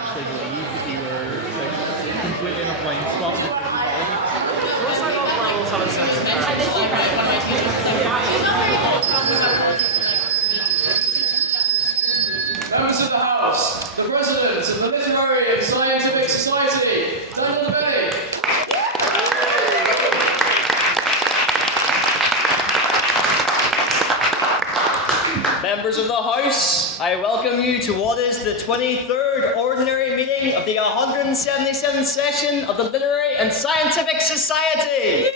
actually believe that you were like completely in a blind spot. Members of the House, the President of the Literary and Scientific Society, Addo-Obeng. Members of the House, I welcome you to what is the 23rd Ordinary Meeting of the 177th Session of the Literary and Scientific Society.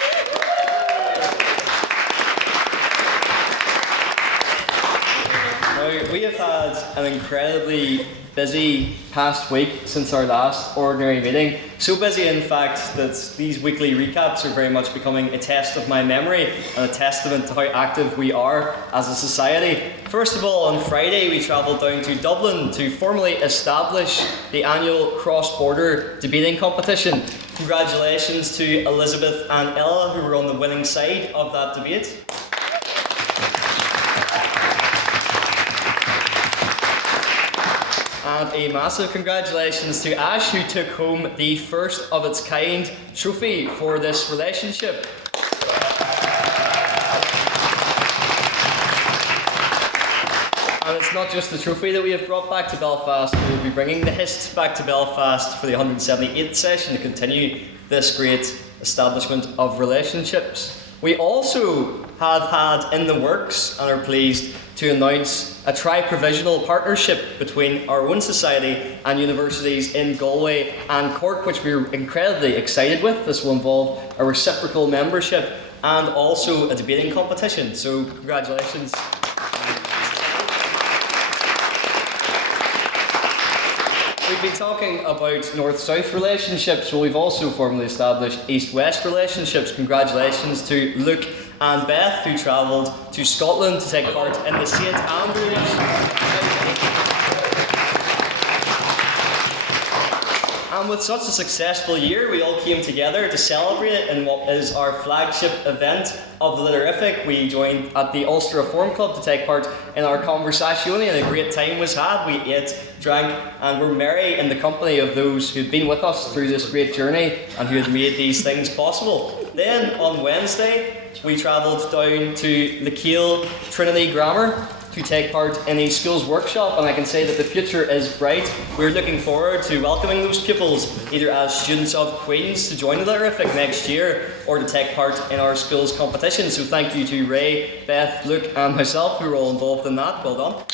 Now, we have had an incredibly busy past week since our last ordinary meeting. So busy, in fact, that these weekly recaps are very much becoming a test of my memory and a testament to how active we are as a society. First of all, on Friday, we travelled down to Dublin to formally establish the annual cross-border debating competition. Congratulations to Elizabeth and Ella, who were on the winning side of that debate. And a massive congratulations to Ash, who took home the first of its kind trophy for this relationship. And it's not just the trophy that we have brought back to Belfast, we will be bringing the HIST back to Belfast for the 178th session to continue this great establishment of relationships. We also have had in the works and are pleased to announce a tri-provisional partnership between our own society and universities in Galway and Cork, which we're incredibly excited with. This will involve a reciprocal membership and also a debating competition, so congratulations. We've been talking about north-south relationships, well, we've also formally established east-west relationships. Congratulations to Luke and Beth, who travelled to Scotland to take part in the St Andrews. And with such a successful year, we all came together to celebrate it in what is our flagship event of the Literific. We joined at the Ulster Reform Club to take part in our conversatione, and a great time was had. We ate, drank, and were merry in the company of those who'd been with us through this great journey and who had made these things possible. Then, on Wednesday, we travelled down to Lecale Trinity Grammar to take part in a schools workshop, and I can say that the future is bright. We're looking forward to welcoming those pupils either as students of Queen's to join the Literific next year or to take part in our schools competition. So thank you to Ray, Beth, Luke and myself who were all involved in that. Well done.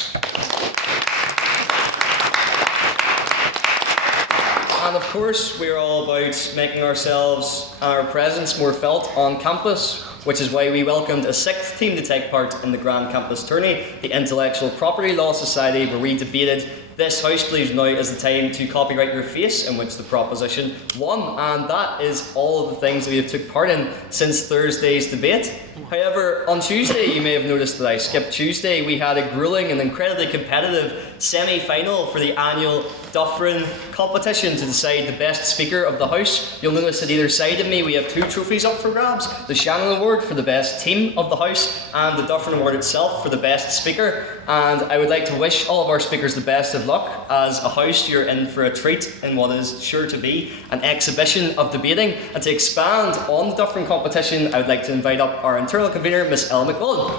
And of course, we're all about making ourselves and our presence more felt on campus, which is why we welcomed a sixth team to take part in the Grand Campus Tourney, the Intellectual Property Law Society, where we debated this house believes now is the time to copyright your face, in which the proposition won. And that is all of the things that we have took part in since Thursday's debate. However, on Tuesday, you may have noticed that I skipped Tuesday. We had a gruelling and incredibly competitive semi-final for the annual Dufferin Competition to decide the best speaker of the house. You'll notice at either side of me we have two trophies up for grabs: the Shannon Award for the best team of the house and the Dufferin Award itself for the best speaker. And I would like to wish all of our speakers the best of luck. As a house, you're in for a treat in what is sure to be an exhibition of debating. And to expand on the Dufferin Competition, I would like to invite up our internal convener, Miss Ella McMullen.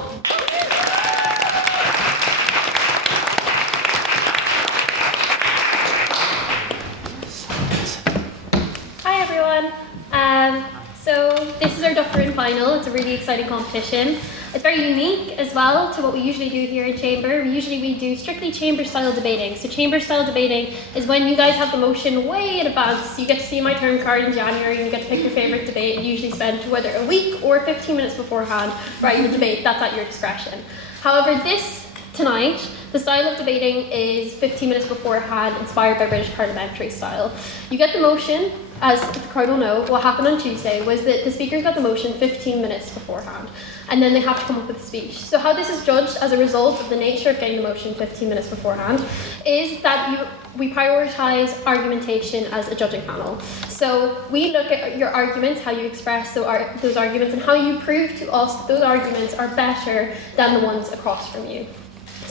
Hi everyone. So this is our Dufferin final. It's a really exciting competition. It's very unique as well to what we usually do here in Chamber. We do strictly Chamber style debating. So Chamber style debating is when you guys have the motion way in advance. You get to see my turn card in January and you get to pick your favourite debate, and usually spend whether a week or 15 minutes beforehand writing the debate. That's at your discretion. However, tonight, the style of debating is 15 minutes beforehand, inspired by British parliamentary style. You get the motion. As the crowd will know, what happened on Tuesday was that the speakers got the motion 15 minutes beforehand, and then they have to come up with a speech. So how this is judged as a result of the nature of getting the motion 15 minutes beforehand is that we prioritise argumentation as a judging panel. So we look at your arguments, how you express those arguments, and how you prove to us that those arguments are better than the ones across from you.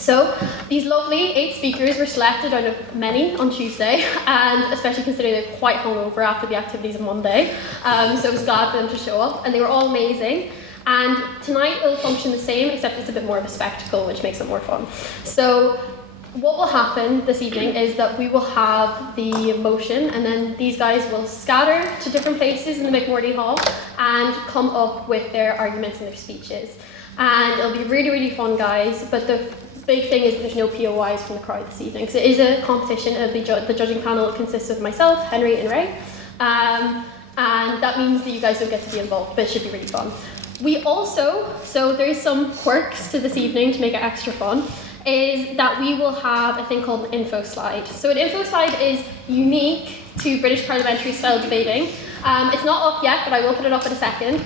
So these lovely 8 speakers were selected out of many on Tuesday, and especially considering they're quite hungover after the activities on Monday. So I was glad for them to show up, and they were all amazing. And tonight it'll function the same, except it's a bit more of a spectacle, which makes it more fun. So what will happen this evening is that we will have the motion, and then these guys will scatter to different places in the McMorty Hall and come up with their arguments and their speeches. And it'll be really, really fun, guys, but the big thing is that there's no POIs from the crowd this evening. So it is a competition. The judging panel consists of myself, Henry, and Ray. And that means that you guys don't get to be involved, but it should be really fun. We also, so there is some quirks to this evening to make it extra fun, is that we will have a thing called an info slide. So an info slide is unique to British parliamentary style debating. It's not up yet, but I will put it up in a second.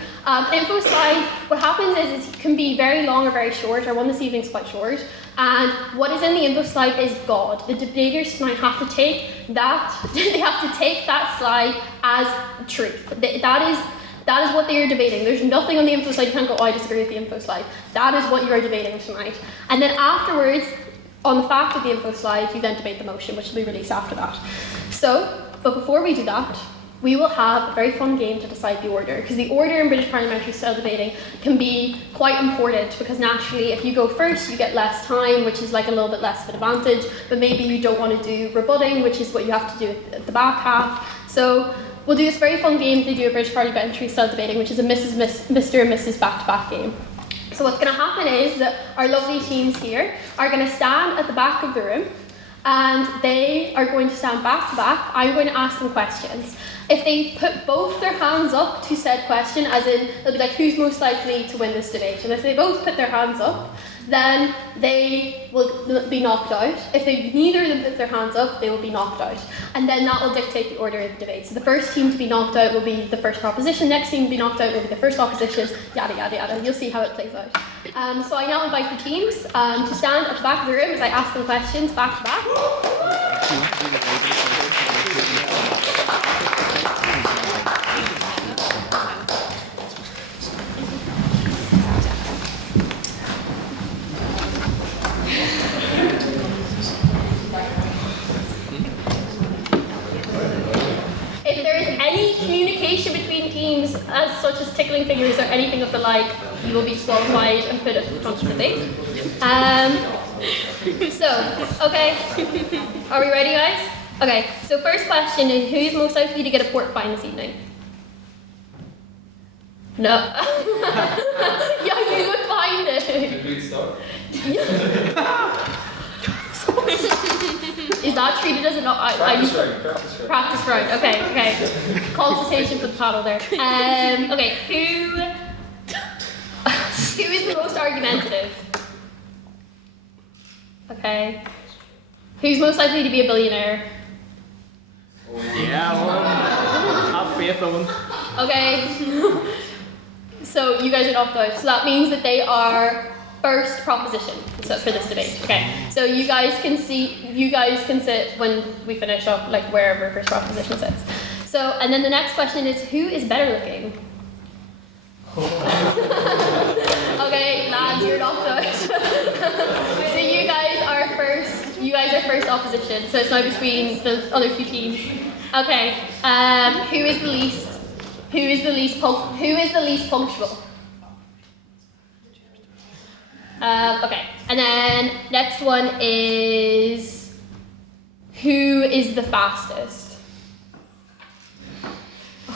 Info slide, what happens is it can be very long or very short. Our one this evening is quite short. And what is in the info slide is God. The debaters tonight have to take that, they have to take that slide as truth. That is what they are debating. There's nothing on the info slide. You can't go, oh, I disagree with the info slide. That is what you are debating tonight. And then afterwards, on the fact of the info slide, you then debate the motion, which will be released after that. So, but before we do that, we will have a very fun game to decide the order, because the order in British parliamentary style debating can be quite important, because naturally if you go first you get less time, which is like a little bit less of an advantage, but maybe you don't want to do rebutting, which is what you have to do at the back half. So we'll do this very fun game they do at British parliamentary style debating, which is a Mr. and Mrs. back-to-back game. So what's going to happen is that our lovely teams here are going to stand at the back of the room, and they are going to stand back to back. I'm going to ask them questions. If they put both their hands up to said question, as in, they'll be like, who's most likely to win this debate? And if they both put their hands up, then they will be knocked out. If neither of them put their hands up, they will be knocked out. And then that will dictate the order of the debate. So the first team to be knocked out will be the first proposition, next team to be knocked out will be the first opposition, yada, yada, yada. You'll see how it plays out. So I now invite the teams to stand at the back of the room as I ask them questions back to back. If there is any communication between teams, as such as tickling fingers or anything of the like, you will be disqualified and put at the front of the debate. Okay, are we ready, guys? Okay, so first question is, who is most likely to get a port fine this evening? No. Yeah, you would find it. Did we start? Is that treated as an practice round? Okay. Consultation for the panel there. Okay, who is the most argumentative? Okay. Who's most likely to be a billionaire? Yeah, well, have faith in them. Okay. So you guys are knocked out. So that means that they are first proposition for this debate. Okay. So you guys can sit when we finish up, like wherever first proposition sits. So, and then the next question is, who is better looking? Okay, lads, you're knocked out. So you guys are first opposition. So it's now between the other two teams. Okay. Who is the least punctual? Okay, and then next one is, who is the fastest?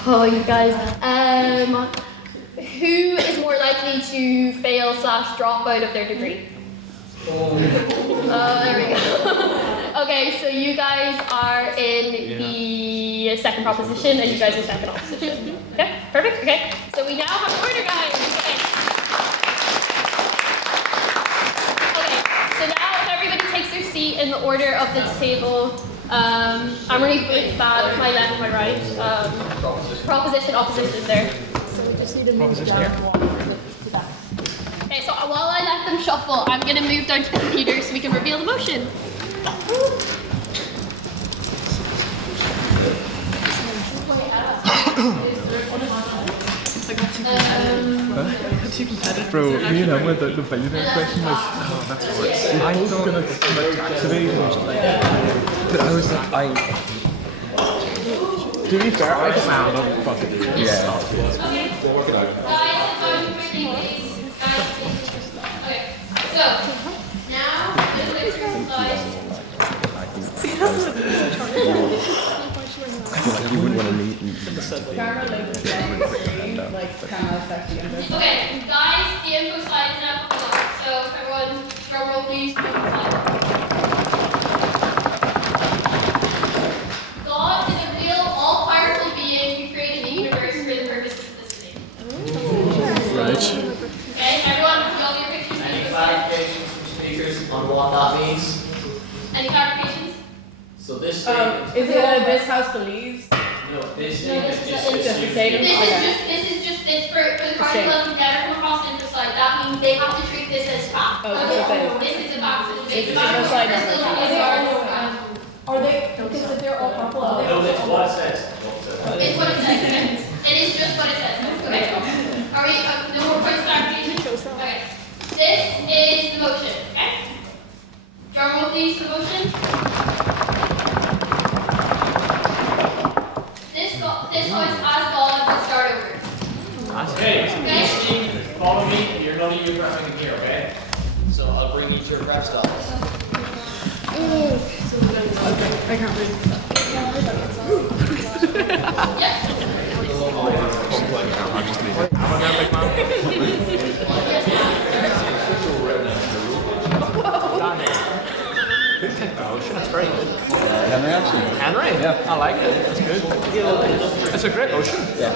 Oh, you guys. Who is more likely to fail / drop out of their degree? Oh, there we go. Okay, so you guys are in the second proposition, and you guys are second opposition. Okay, perfect. Okay, so we now have an order, guys. Okay, so now if everybody takes their seat in the order of this table, I'm really bad with my left and my right. Proposition, opposition there. So we just need to move down to that. Okay, so while I let them shuffle, I'm going to move down to the computer so we can reveal the motion. too competitive. Bro, me and him with the billionaire question, like, oh, that's hard. I thought gonna commit tax evasion. But I was like, to be fair, I just found up fucking yeah. So, now, the next slide. You wouldn't want to meet and Okay, guys, the info slide is now coming up. So, everyone, drum roll please. God is a real, all-powerful being who created the universe for the purposes of this day. right. Okay, everyone, you all get your pictures? Any clarifications from speakers on what that means? Any clarifications? So this Is it this house believes? no, this No, this is Just the same. This is just for the curriculum who've never come across info slide. That means they have to treat this as fact. Oh, this is it. This is a fact. This is info slide number two. Are they, because if they're all purple, are they no, also it's what it says. It's what it says. Okay. It is just what it says. Okay. Are we? No more points clarification. Okay. This is the motion. Okay. Drum roll please. The motion. This house as God will start over. Okay, Okay. follow me. You're not even graphing here, okay? So I'll bring you to your graph style. That's very good. Henry, actually. Henry? Yeah. I like it. That's good. It's a great motion. Yeah.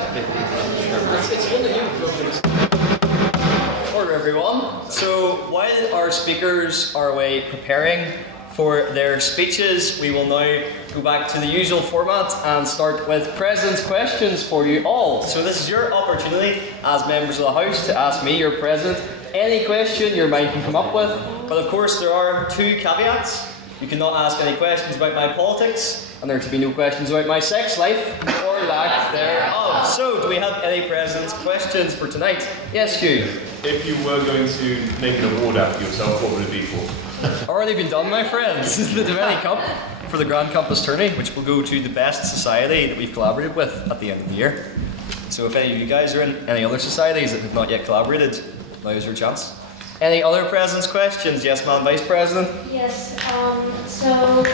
Order, everyone. So while our speakers are away preparing for their speeches, we will now go back to the usual format and start with President's questions for you all. So this is your opportunity as members of the House to ask me, your President, any question your mind can come up with. But of course there are two caveats. You cannot ask any questions about my politics, and there are to be no questions about my sex life, or lack thereof. So, do we have any President's questions for tonight? Yes, Hugh? If you were going to make an award after yourself, what would it be for? Already been done, my friends. The Dufferin Cup for the Grand Campus Tourney, which will go to the best society that we've collaborated with at the end of the year. So if any of you guys are in any other societies that have not yet collaborated, now is your chance. Any other President's questions? Yes, ma'am, Vice President? Yes. So.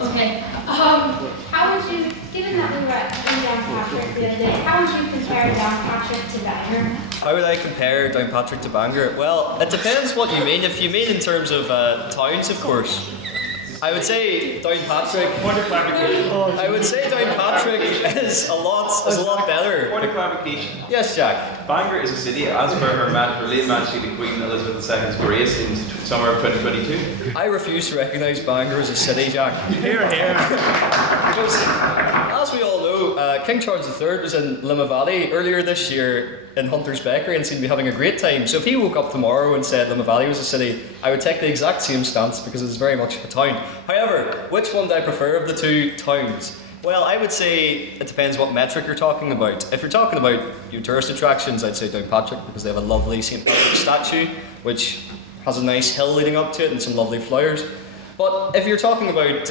Okay. How would you, given that we were at Downpatrick the other day, how would you compare Downpatrick to Bangor? How would I compare Downpatrick to Bangor? Well, it depends what you mean. If you mean in terms of towns, of course. I would say Downpatrick. Point of clarification. I would say Downpatrick is a lot better. Point of clarification. Yes, Jack. Bangor is a city, as per her late Majesty the Queen Elizabeth II's grace in summer of 2022. I refuse to recognise Bangor as a city, Jack. Here, here. Because, as we all know, King Charles III was in Lynam Valley earlier this year in Hunter's Bakery and seemed to be having a great time. So if he woke up tomorrow and said Lynam Valley was a city, I would take the exact same stance because it's very much a town. However, which one do I prefer of the two towns? Well, I would say it depends what metric you're talking about. If you're talking about your tourist attractions, I'd say Downpatrick because they have a lovely St. Patrick statue, which has a nice hill leading up to it and some lovely flowers. But if you're talking about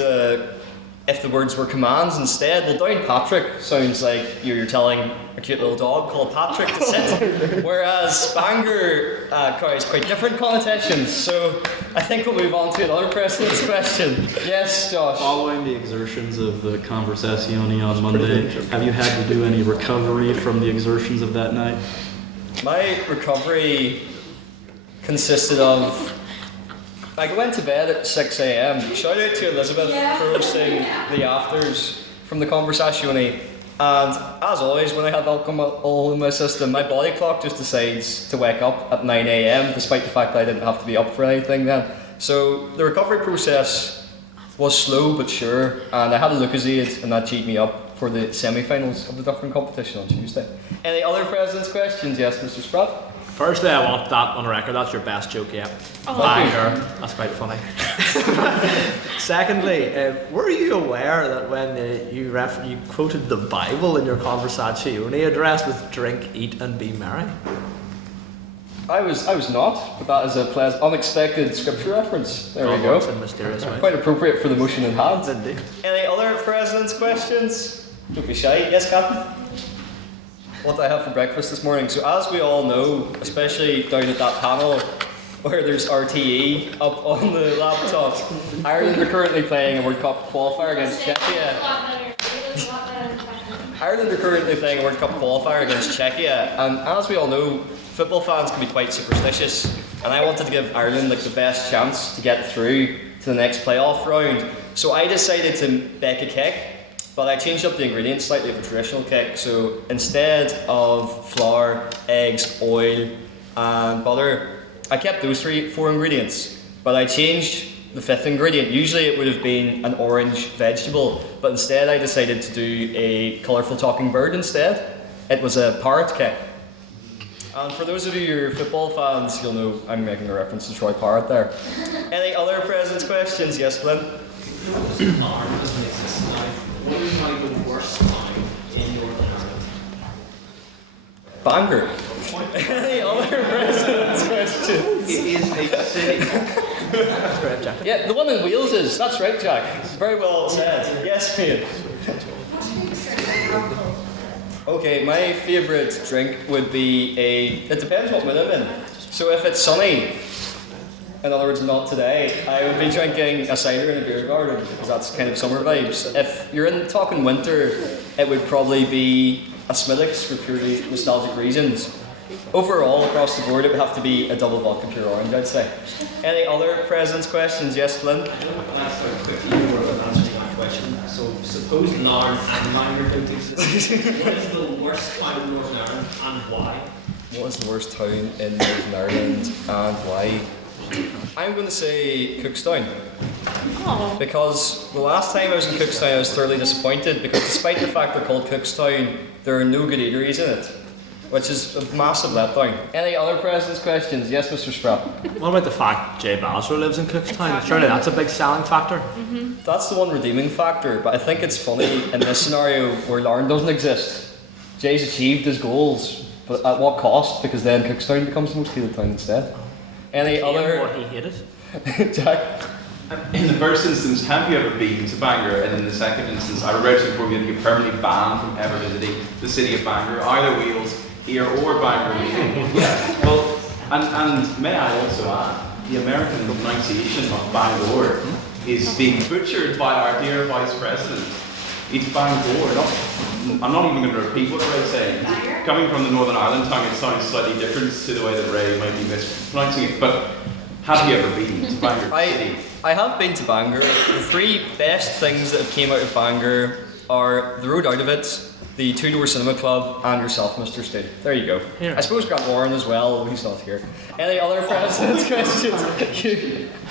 if the words were commands instead, well, Downpatrick sounds like you're telling a cute little dog called Patrick to sit, whereas Bangor carries quite different connotations. So I think we'll move on to another President's question. Yes, Josh? Following the exertions of the conversazione on Monday, have you had to do any recovery from the exertions of that night? My recovery consisted of I went to bed at 6 a.m. Shout out to Elizabeth for hosting the afters from the Conversazione. And as always, when I have alcohol in my system, my body clock just decides to wake up at 9 a.m. despite the fact that I didn't have to be up for anything then. So the recovery process was slow but sure, and I had a Lucozade and that cheated me up for the semi-finals of the Dufferin Competition on Tuesday. Any other President's questions? Yes, Mr. Spratt? Firstly, I want that on record. That's your best joke yet. Banger. That's quite funny. Secondly, were you aware that when you quoted the Bible in your conversazione address with "drink, eat, and be merry"? I was not, but that is a unexpected scripture reference. There we go. In mysterious ways. Quite appropriate for the motion in hand. Indeed. Any other president's questions? Don't be shy. Yes, Captain? What did I have for breakfast this morning? So as we all know, especially down at that panel where there's RTE up on the laptop, Ireland are currently playing a World Cup qualifier against Czechia. Ireland are currently playing a World Cup qualifier against Czechia, and as we all know, football fans can be quite superstitious, and I wanted to give Ireland the best chance to get through to the next playoff round. So I decided to bake a cake, but I changed up the ingredients slightly of a traditional cake. So instead of flour, eggs, oil, and butter, I kept those four ingredients, but I changed the fifth ingredient. Usually it would have been an orange vegetable, but instead I decided to do a colourful talking bird instead. It was a parrot cake. And for those of you who are football fans, you'll know I'm making a reference to Troy Parrott there. Any other president's questions? Yes, Flynn? What is the worst time in Northern Ireland? Bangor. Any other president's questions? It is a city. That's right, Jack. Yeah, the one in Wales is. That's right, Jack. Very well said. Yes, Pete. Okay, my favourite drink would be it depends what mood I'm in. So if it's sunny, in other words not today, I would be drinking a cider in a beer garden, because that's kind of summer vibes. If you're talking winter, it would probably be a Smithwick's for purely nostalgic reasons. Overall, across the board, it would have to be a double vodka pure orange, I'd say. Any other president's questions? Yes, Flynn? Question. So suppose Larne and Bangor don't exist. What is the worst town in Northern Ireland and why? What is the worst town in Northern Ireland and why? I'm going to say Cookstown. Aww. Because the last time I was in Cookstown I was thoroughly disappointed, because despite the fact they're called Cookstown, there are no good eateries in it, which is a massive letdown. Any other president's questions? Yes, Mr. Spratt. What about the fact Jay Basra lives in Cookstown? Surely that's a big selling factor. That's the one redeeming factor, but I think it's funny in this scenario where Larne doesn't exist. Jay's achieved his goals, but at what cost? Because then Cookstown becomes the most hated town instead. Any other... What he hated? Jack? In the first instance, have you ever been to Bangor? And in the second instance, I regret to inform you that you're permanently banned from ever visiting the city of Bangor, either Wales, here or Bangor. Yeah. Well, and may I also add, the American pronunciation of Bangor is being butchered by our dear Vice President. It's Bangor. I'm not even going to repeat what Ray's saying. Coming from the Northern Ireland tongue, it sounds slightly different to the way that Ray might be mispronouncing it. But have you ever been to Bangor City? I have been to Bangor. The three best things that have came out of Bangor are the road out of it, the Two-Door Cinema Club, and yourself, Mr. Steele. There you go. Here. I suppose Grant Warren as well, he's not here. Any other president's questions?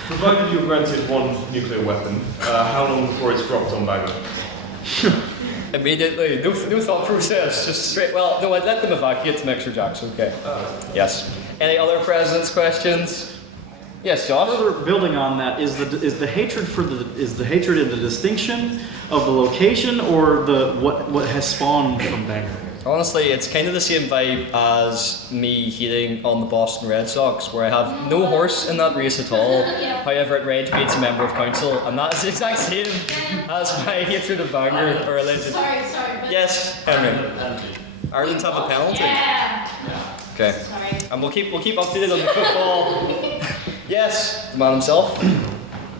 Provided you're granted one nuclear weapon, how long before it's dropped on Bangor? Immediately, no thought process, just straight. Well, no, I'd let them evacuate to make sure Jack's okay. Yes. Any other president's questions? Yes, Josh. Further building on that, is the hatred in the distinction of the location or the what has spawned from Bangor? Honestly, it's kind of the same vibe as me hating on the Boston Red Sox, where I have no horse in that race at all. However, it rage baits a member of council, and that is the exact same as my hatred of Bangor or religion. Sorry. Yes, Henry. Ireland have a penalty. Yeah. Okay. Sorry. And we'll keep updated on the football. Yes, the man himself.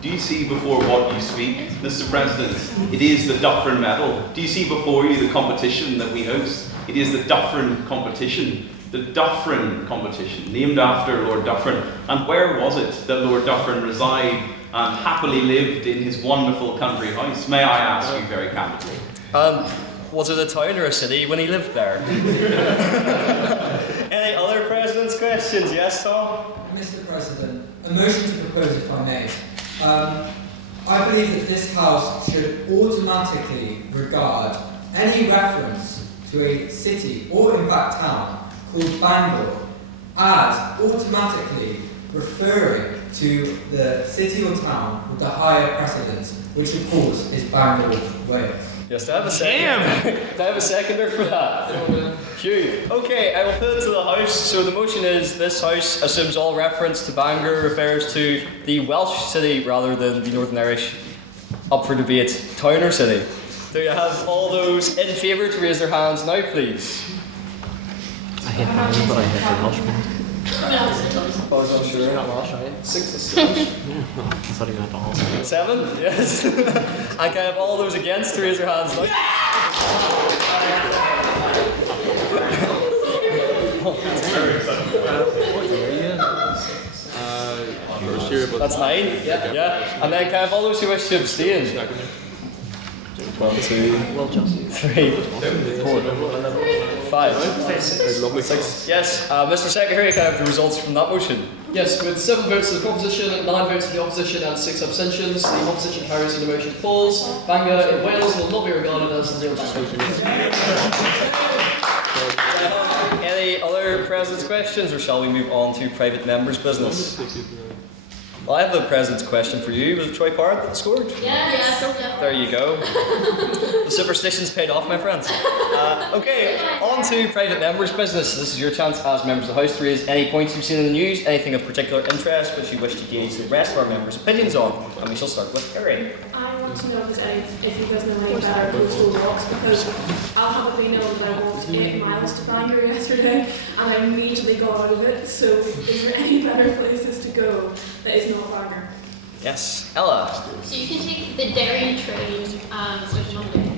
Do you see before what you speak, Mr. President? It is the Dufferin Medal. Do you see before you the competition that we host? It is the Dufferin Competition. The Dufferin Competition, named after Lord Dufferin. And where was it that Lord Dufferin resided and happily lived in his wonderful country house? May I ask you very candidly? Was it a town or a city when he lived there? Any other president's questions? Yes, Tom? Mr. President, a motion to propose, if I may. I believe that this House should automatically regard any reference to a city, or in fact town, called Bangor as automatically referring to the city or town with the higher precedence, which of course is Bangor, Wales. Yes, do I have a second? Do I have a seconder for that? Hugh. Okay, I will put it to the House. So the motion is this House assumes all reference to Bangor refers to the Welsh city rather than the Northern Irish, up for debate, town or city. Do you have all those in favour to raise their hands now, please? I hate Bangor, but I hate the Welsh. I was not sure. Not Welsh, right? 6 or 7. Yeah, well, I thought he meant all. 7? Yes. And can I have all those against to raise their hands now? First year, but That's 9. Yeah. And then can I have all those who wish to abstain? 1, 2, Well, just. 3, 4, 5, lovely 6. Yes, Mr. Secretary, can I have the results from that motion? Yes, with 7 votes to the proposition, 9 votes to the opposition, and 6 abstentions, the opposition carries and the motion falls. Bangor in Wales will not be regarded as the zero Bangor. Any other President's questions, or shall we move on to private members' business? Well, I have a President's question for you. Was it Troy Parrott that scored? Yes. There you go. The superstition's paid off, my friends. Okay, on to private members' business. This is your chance as members of the House to raise any points you've seen in the news, anything of particular interest which you wish to gauge the rest of our members' opinions on. And we shall start with Eóin. I want to know if you guys know any better coastal walks, because I'll have it be known that I walked 8 miles to Bangor yesterday and I immediately got out of it. So is there any better places to go that is not Bangor? Yes, Ella. So you can take the Derry train, which Monday.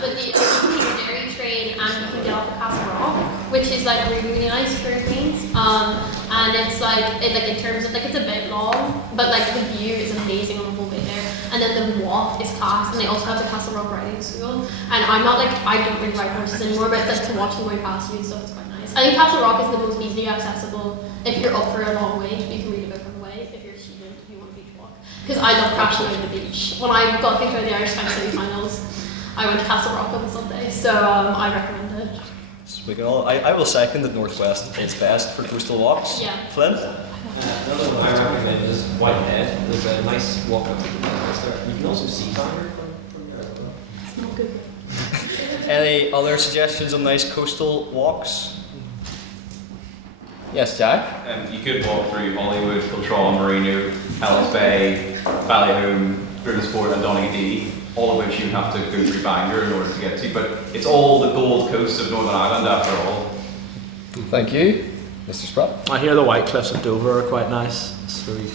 But you can take the Derry train and you can get off at Castle Rock, which is like really, really nice for Queens. And it's like, in terms of, like, it's a bit long, but like the view is amazing on the whole way there. And then the walk is class, and they also have the Castle Rock riding school. And I'm not like, I don't really ride horses anymore, but like to watch them going past you and stuff, it's quite nice. I think Castle Rock is the most easily accessible if you're up for a long wait. You can read a book on the way. If you're a student, you want a beach walk. Because I love crashing out of the beach. When I got kicked out of the Irish Times semi-finals, I went to Castle Rock on Sunday, so I recommend it. So we can all, I will second that Northwest is best for coastal walks. Yeah. Flynn? Another one I recommend is Whitehead. There's a nice walk up to the place there. You can also see Bangor from there as well. It's not good. Any other suggestions on nice coastal walks? Yes, Jack? You could walk through Hollywood, Culleton, Marino, Helens Bay, Ballyholme, Riversport and Donegal, all of which you have to go through Bangor in order to get to, but it's all the Gold Coast of Northern Ireland after all. Thank you. Mr. Spratt? I hear the White Cliffs of Dover are quite nice, so you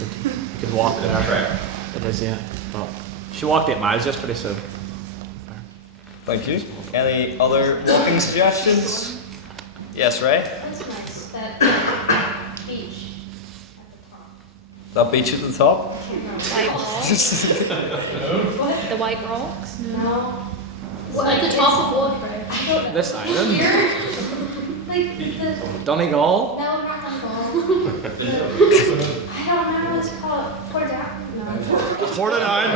could walk there. It is, yeah. Well, she walked 8 miles yesterday, so. Thank you. Any other walking suggestions? Yes, Ray? That's nice, that beach That beach at the top? White Rocks. What? The White Rocks? No. Well, at the top of what, right? I don't know. This island? Here? Like the... Donegal? No, not Donegal. I don't remember what it's called. Portadown? No. Portadown?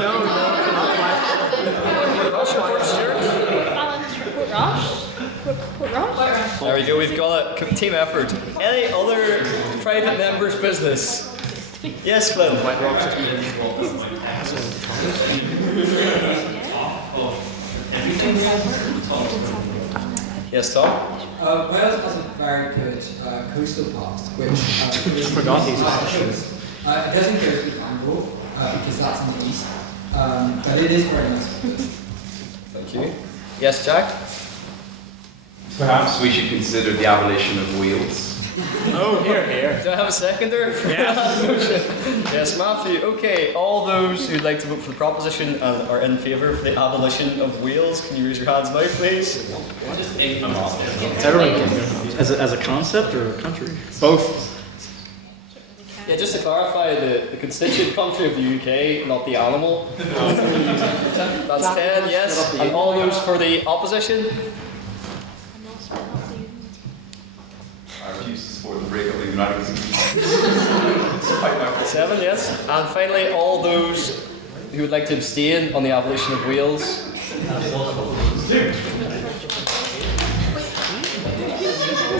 Port There we go, we've got a team effort. Any other private members' business? Yes, Flynn? White Rocks Yes, Tom? Wales has a very good coastal path, which forgot these it doesn't go through Bangor because that's in the east, but it is very nice. Thank you. Yes, Jack? Perhaps we should consider the abolition of wheels. Oh, here. Do I have a seconder for that motion? Yes, Matthew. Okay, all those who'd like to vote for the proposition and are in favour for the abolition of wheels, can you raise your hands now, please? Everyone can. As a concept or a country? Both. Yeah, just to clarify, the constituent country of the UK, not the animal. That's 10, yes. And all those for the opposition? I refuse to support the breakup of the United Kingdom. 7, yes. And finally, all those who would like to abstain on the abolition of wheels.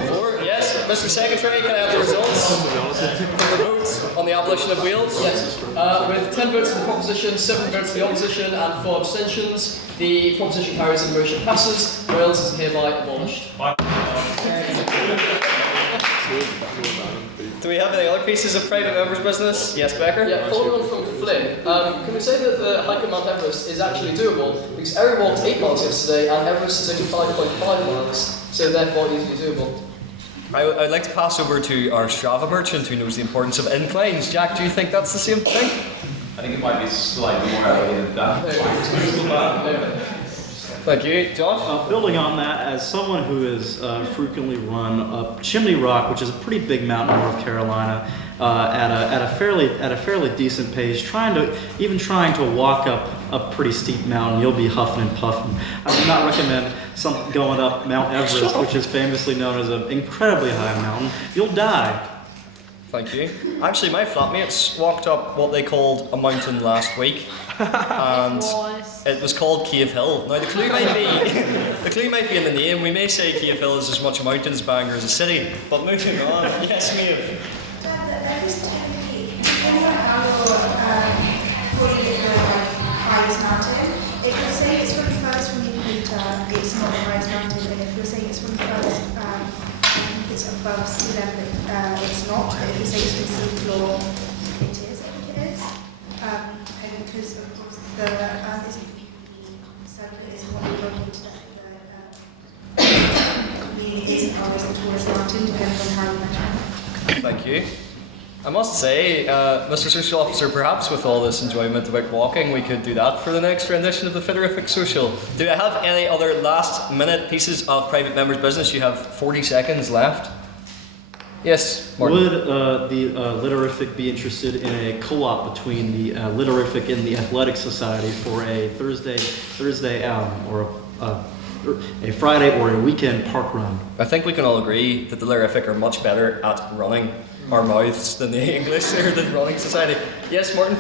4, yes. Mr. Secretary, can I have the results for the vote on the abolition of Wales? Yes. With 10 votes for the proposition, 7 votes for the opposition, and 4 abstentions, the proposition carries and the motion passes. Wales is hereby abolished. Do we have any other pieces of private members' business? Yes, Becker? Yeah, following on from Flynn, can we say that the hike of Mount Everest is actually doable? Because Eóin walked 8 miles yesterday, and Everest is only 5.5 miles, so therefore easily doable. I'd like to pass over to our Strava merchant who knows the importance of inclines. Jack, do you think that's the same thing? I think it might be slightly more elevated than that. Thank you. Josh? Building on that, as someone who has frequently run up Chimney Rock, which is a pretty big mountain in North Carolina, at a fairly decent pace, trying to walk up a pretty steep mountain, you'll be huffing and puffing. I would not recommend going up Mount Everest, which is famously known as an incredibly high mountain. You'll die. Thank you. Actually, my flatmates walked up what they called a mountain last week, and it was called Cave Hill. Now the clue might be in the name. We may say Cave Hill is as much a mountain as Bangor is a city. But moving on, yes, Maeve. If you say it's really furthest from the equator, it's not the highest mountain, and if you're saying it's really furthest, it's above sea level, it's not. But if you say it's from sea floor, it is, I think it is. And because of course the Earth isn't circular, it's what we're looking today. Meaning it isn't always the tallest mountain, depending on how you measure. Thank you. I must say, Mr. Social Officer, perhaps with all this enjoyment about walking, we could do that for the next rendition of the Fiderific Social. Do I have any other last minute pieces of private members' business? You have 40 seconds left. Yes, Martin. Would the Litterific be interested in a co-op between the Litterific and the Athletic Society for a Thursday or a Friday or a weekend park run? I think we can all agree that the Litterific are much better at running our mouths than the English or the Running Society. Yes, Martin?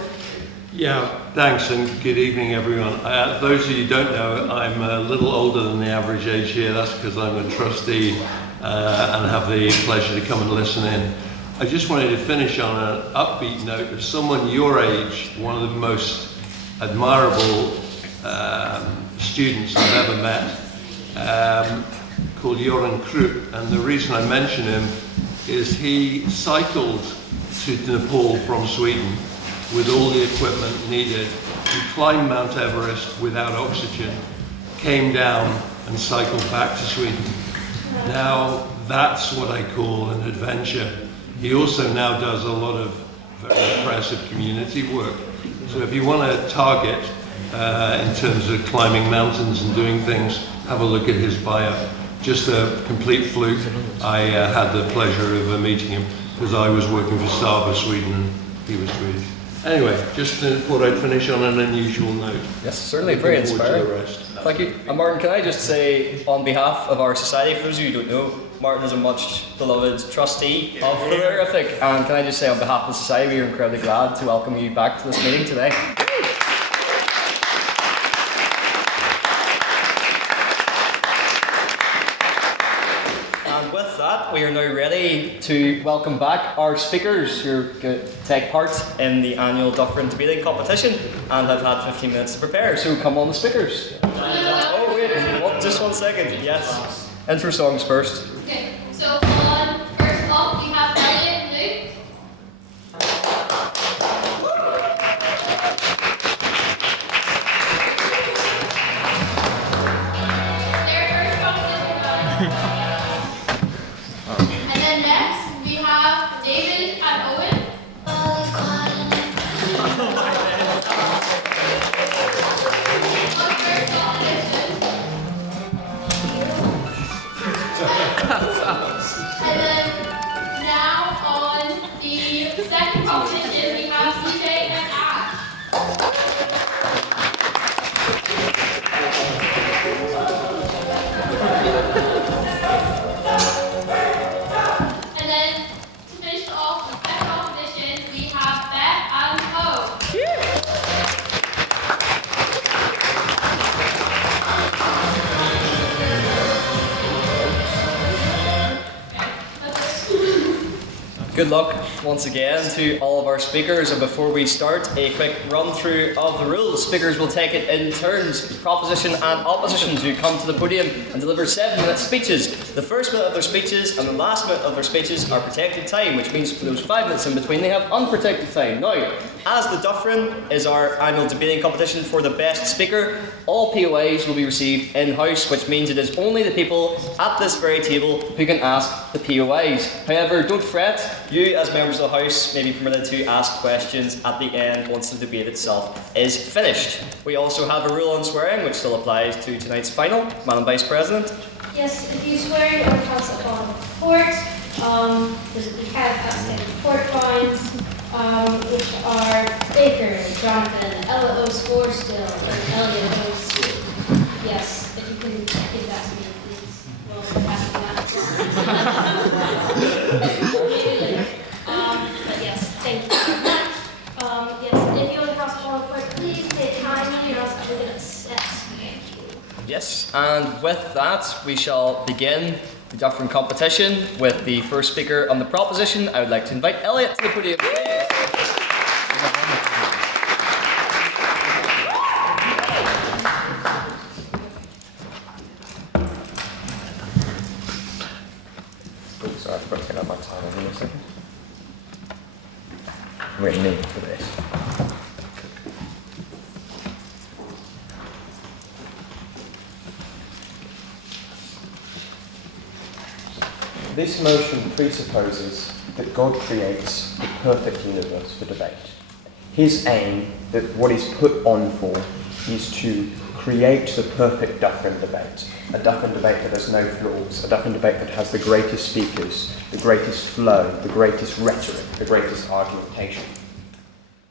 Yeah, thanks and good evening everyone. Those of you who don't know, I'm a little older than the average age here. That's because I'm a trustee and have the pleasure to come and listen in. I just wanted to finish on an upbeat note of someone your age, one of the most admirable students I've ever met, called Eóin Krupp, and the reason I mention him is he cycled to Nepal from Sweden with all the equipment needed. He climbed Mount Everest without oxygen, came down and cycled back to Sweden. Now that's what I call an adventure. He also now does a lot of very impressive community work. So if you want to target in terms of climbing mountains and doing things, have a look at his bio. Just a complete fluke. I had the pleasure of meeting him because I was working for Starbucks Sweden and he was Swedish. Anyway, just thought I'd finish on an unusual note. Yes, certainly very inspiring. Thank you. And Martin, can I just say on behalf of our society, for those of you who don't know, Martin is a much beloved trustee of the Litterific, and can I just say on behalf of the society, we are incredibly glad to welcome you back to this meeting today. We are now ready to welcome back our speakers who are going to take part in the annual Dufferin Debating Competition and have had 15 minutes to prepare. So come on, the speakers. Oh wait, just 1 second. Yes. Intro songs first. Okay, so on first up we have Elliot and Luke. Good luck once again to all of our speakers, and before we start, a quick run through of the rules. Speakers will take it in turns, proposition and opposition, to come to the podium and deliver 7-minute speeches. The first minute of their speeches and the last minute of their speeches are protected time, which means for those 5 minutes in between they have unprotected time. Now, as the Dufferin is our annual debating competition for the best speaker, all POAs will be received in-house, which means it is only the people at this very table who can ask the POAs. However, don't fret, you as members of the House may be permitted to ask questions at the end once the debate itself is finished. We also have a rule on swearing, which still applies to tonight's final. Madam Vice President. Yes, if you swear or pass upon court, we have outstanding court fines, which are Baker, Jonathan, Ella O. Scoresstill, and Elliot O. Sweet. Yes, if you can give that to me, please. Well, pass me that as well. But yes, thank you very much. Yes, if you want to pass upon court, please take time, or else I will get upset. Thank you. Yes, and with that, we shall begin the Dufferin competition with the first speaker on the proposition. I would like to invite Elliot to the podium. Oh, sorry, I forgot to get out my timer in a second. I'm really neat for this. This motion presupposes that God creates the perfect universe for debate. His aim, that what he's put on for, is to create the perfect Dufferin debate. A Dufferin debate that has no flaws, a Dufferin debate that has the greatest speakers, the greatest flow, the greatest rhetoric, the greatest argumentation.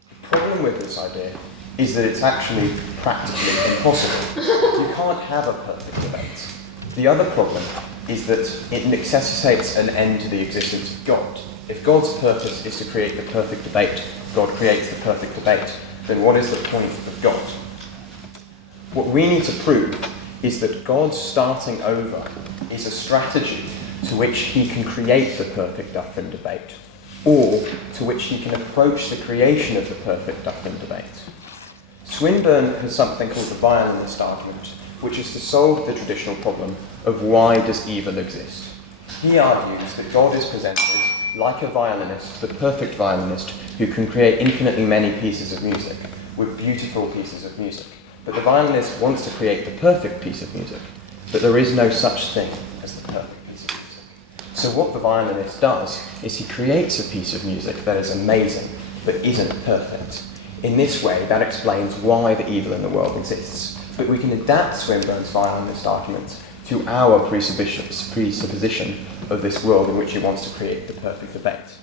The problem with this idea is that it's actually practically impossible. You can't have a perfect debate. The other problem is that it necessitates an end to the existence of God. If God's purpose is to create the perfect debate, God creates the perfect debate, then what is the point of God? What we need to prove is that God starting over is a strategy to which he can create the perfect Dufferin debate, or to which he can approach the creation of the perfect Dufferin debate. Swinburne has something called the violinist argument, which is to solve the traditional problem of why does evil exist. He argues that God is presented like a violinist, the perfect violinist, who can create infinitely many pieces of music, with beautiful pieces of music. But the violinist wants to create the perfect piece of music, but there is no such thing as the perfect piece of music. So what the violinist does is he creates a piece of music that is amazing, but isn't perfect. In this way, that explains why the evil in the world exists. But we can adapt Swinburne's violinist argument to our presupposition of this world in which he wants to create the perfect debate.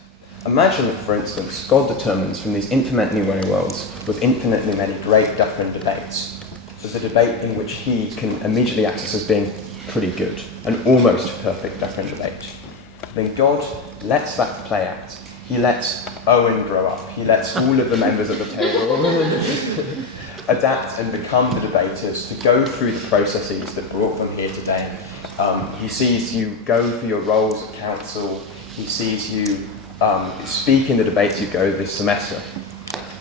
Imagine that, for instance, God determines from these infinitely many worlds with infinitely many great Dufferin debates, the debate in which he can immediately access as being pretty good, an almost perfect Dufferin debate. Then God lets that play out. He lets Eóin grow up. He lets all of the members of the table adapt and become the debaters, to go through the processes that brought them here today. He sees you go through your roles at council. He sees you speak in the debates you go this semester.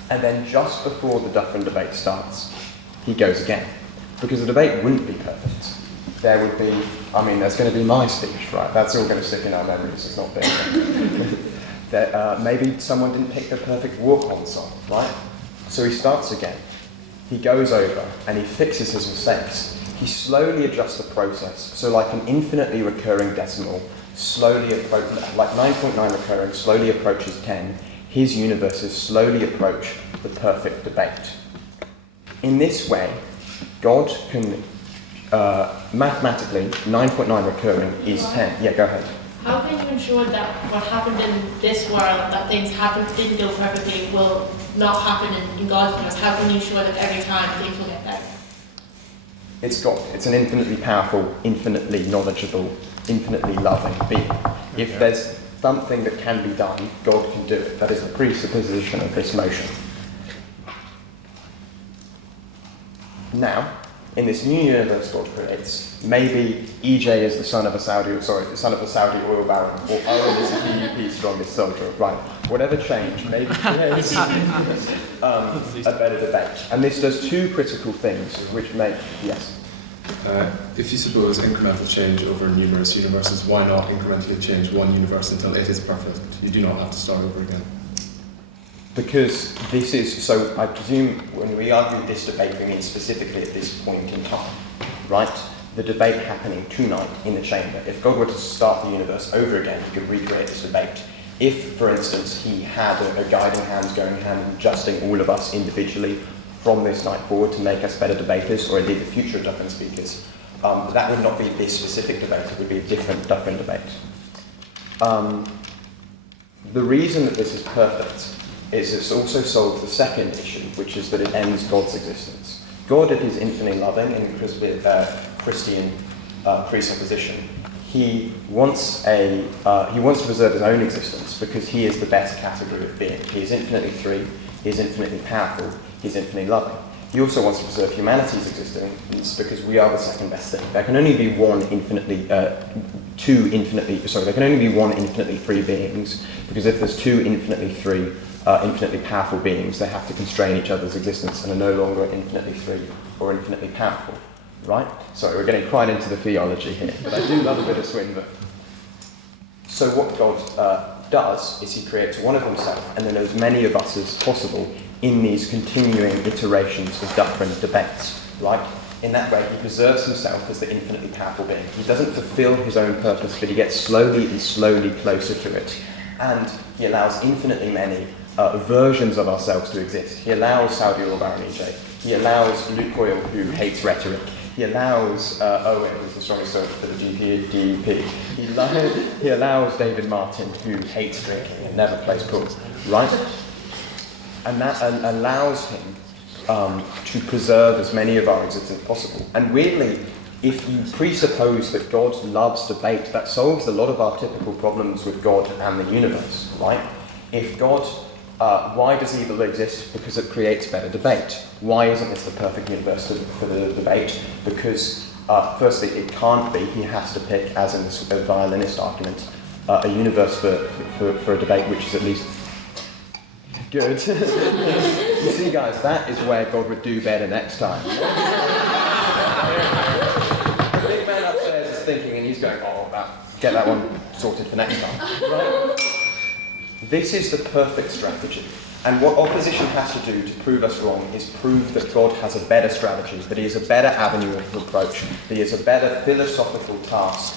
And then just before the Dufferin debate starts, he goes again. Because the debate wouldn't be perfect. There would be, there's going to be my speech, right? That's all going to stick in our memories, it's not being maybe someone didn't pick the perfect walk-on song, right? So he starts again. He goes over and he fixes his mistakes. He slowly adjusts the process. So like an infinitely recurring decimal, like 9.9 recurring, slowly approaches 10. His universes slowly approach the perfect debate. In this way, God can, mathematically, 9.9 recurring is 10. Yeah, go ahead. How can you ensure that what happened in this world, that things didn't go perfectly, will not happen in God's universe? How can you ensure that every time things will get better? It's God. It's an infinitely powerful, infinitely knowledgeable, infinitely loving being. If there's something that can be done, God can do it. That is the presupposition of this motion. Now, In this new universe God creates, maybe EJ is the son of a Saudi oil baron, or Eóin is the DUP's strongest soldier, right? Whatever change, maybe creates a better debate. And this does two critical things, which make, yes? If you suppose incremental change over numerous universes, why not incrementally change one universe until it is perfect? You do not have to start over again. Because this is, so I presume when we argue this debate, we mean specifically at this point in time, right? The debate happening tonight in the chamber. If God were to start the universe over again, he could recreate this debate. If, for instance, he had a guiding hand going hand and adjusting all of us individually from this night forward to make us better debaters, or indeed the future Dufferin speakers, that would not be this specific debate, it would be a different Dufferin debate. The reason that this is perfect is it also solves the second issue, which is that it ends God's existence. God, if he's infinitely loving in Christian presupposition, he wants to preserve his own existence because he is the best category of being. He is infinitely free, he is infinitely powerful, he is infinitely loving. He also wants to preserve humanity's existence because we are the second best thing. There can only be one infinitely free beings, because if there's two infinitely free, infinitely powerful beings, they have to constrain each other's existence and are no longer infinitely free or infinitely powerful, right? Sorry, we're getting quite into the theology here, but I do love a bit of Swinburne. So what God does is he creates one of himself and then as many of us as possible in these continuing iterations of Dufferin debates, right? In that way, he preserves himself as the infinitely powerful being. He doesn't fulfill his own purpose, but he gets slowly and slowly closer to it. And he allows infinitely many versions of ourselves to exist. He allows Saudi oil baron EJ. He allows Coyle, who hates rhetoric. He allows Eóin, who's the strongest soldier for the DUP. He allows David Martin, who hates drinking and never plays pool, right? And that allows him to preserve as many of our existence as possible. And weirdly, if you presuppose that God loves debate, that solves a lot of our typical problems with God and the universe, right? If God, why does evil exist? Because it creates better debate. Why isn't this the perfect universe for the debate? Because, firstly, it can't be. He has to pick, as in the violinist argument, a universe for a debate which is at least good. You see, guys, that is where God would do better next time. The big man upstairs is thinking, and he's going, get that one sorted for next time. Right? This is the perfect strategy. And what opposition has to do to prove us wrong is prove that God has a better strategy, that he has a better avenue of approach, that he has a better philosophical task,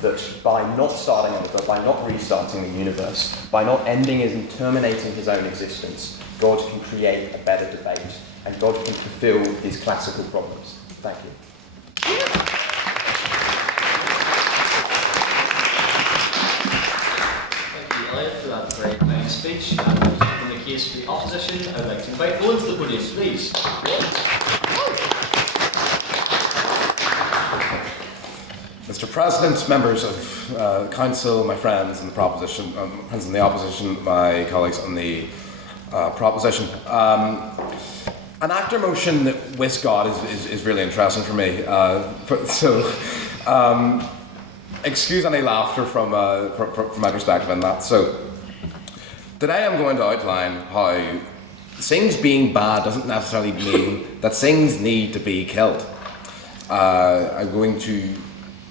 that by not starting over, by not restarting the universe, by not ending and terminating his own existence, God can create a better debate, and God can fulfill these classical problems. Thank you. Thank you, Elliot, for that very nice speech. And in the case for the opposition, I would like to invite Eóin to the podium, please. Mr. President, members of the Council, my friends in the proposition, friends in the opposition, my colleagues on the proposition. An actor motion with God is really interesting for me. Excuse any laughter from my perspective in that. So today I'm going to outline how things being bad doesn't necessarily mean that things need to be killed. I'm going to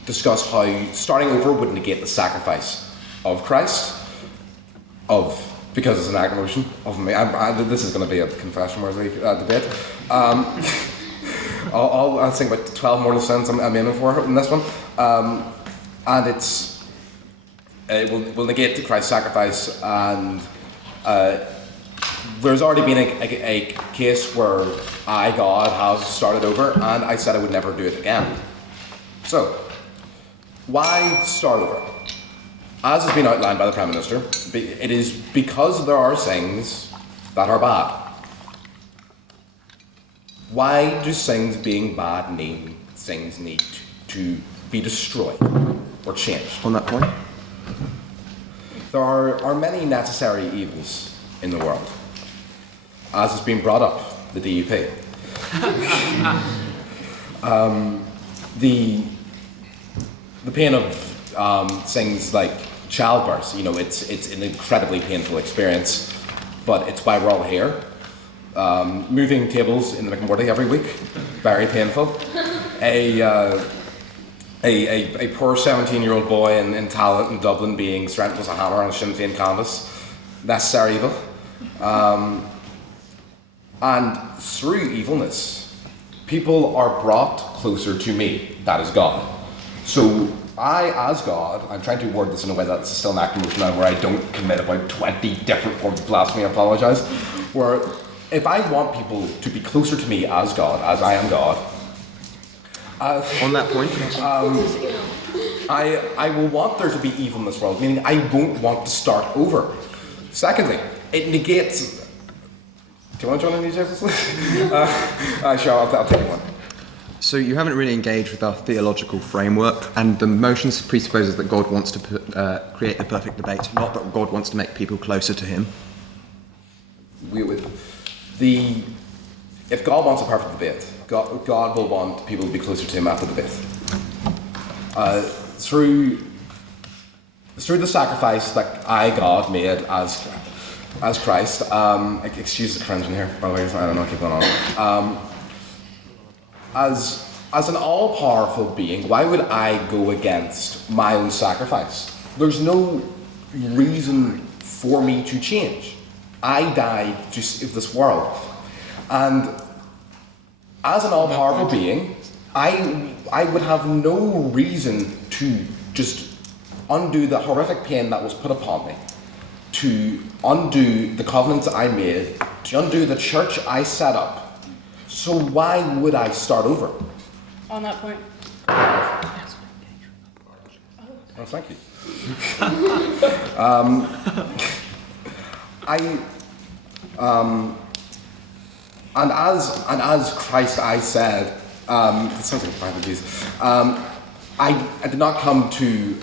discuss how starting over would negate the sacrifice of Christ, because it's an act of motion of me. This is going to be a confession worthy debate. I'll think about 12 mortal sins I'm aiming for in this one, and it will negate the Christ's sacrifice. And there's already been a case where God, has started over, and I said I would never do it again. So, why start over? As has been outlined by the Prime Minister, it is because there are things that are bad. Why do things being bad mean things need to be destroyed or changed? On that point? There are many necessary evils in the world, as has been brought up, the DUP. the pain of things like childbirth, it's an incredibly painful experience, but it's why we're all here. Moving tables in the Rick and Morty every week, very painful. A poor 17-year-old boy in Talent in Dublin being threatened with a hammer on a Sinn Féin canvas, necessary evil. And through evilness, people are brought closer to me, that is God. So I, as God, I'm trying to word this in a way that's still an active motion now where I don't commit about 20 different forms of blasphemy, I apologise, where if I want people to be closer to me as God, as I am God, on that point, I will want there to be evil in this world, meaning I won't want to start over. Secondly, it negates... Do you want to join in these episodes? Sure, I'll take one. So you haven't really engaged with our theological framework, and the motion presupposes that God wants to create the perfect debate, not that God wants to make people closer to him. If God wants a perfect debate, God will want people to be closer to him after the debate. Through the sacrifice that I, God, made as Christ, excuse the cringing here, by the way, I don't know, keep going on. As an all-powerful being, why would I go against my own sacrifice? There's no reason for me to change. I died to save this world. And as an all-powerful being, I would have no reason to just undo the horrific pain that was put upon me, to undo the covenants I made, to undo the church I set up. So why would I start over? On that point. Oh, thank you. And as Christ I said, it sounds like Bible Jesus. I did not come to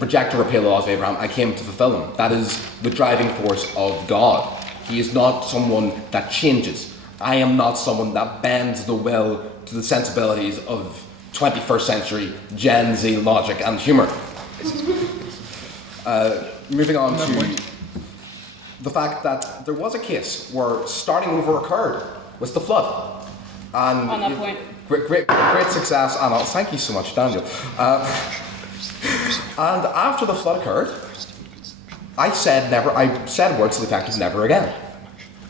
reject or repeal the laws of Abraham. I came to fulfill them. That is the driving force of God. He is not someone that changes. I am not someone that bends the will to the sensibilities of 21st century Gen Z logic and humour. Moving on to the fact that there was a case where starting over occurred with the flood. And on that point. Great success, and thank you so much, Daniel. And after the flood occurred, I said words to the effect of never again.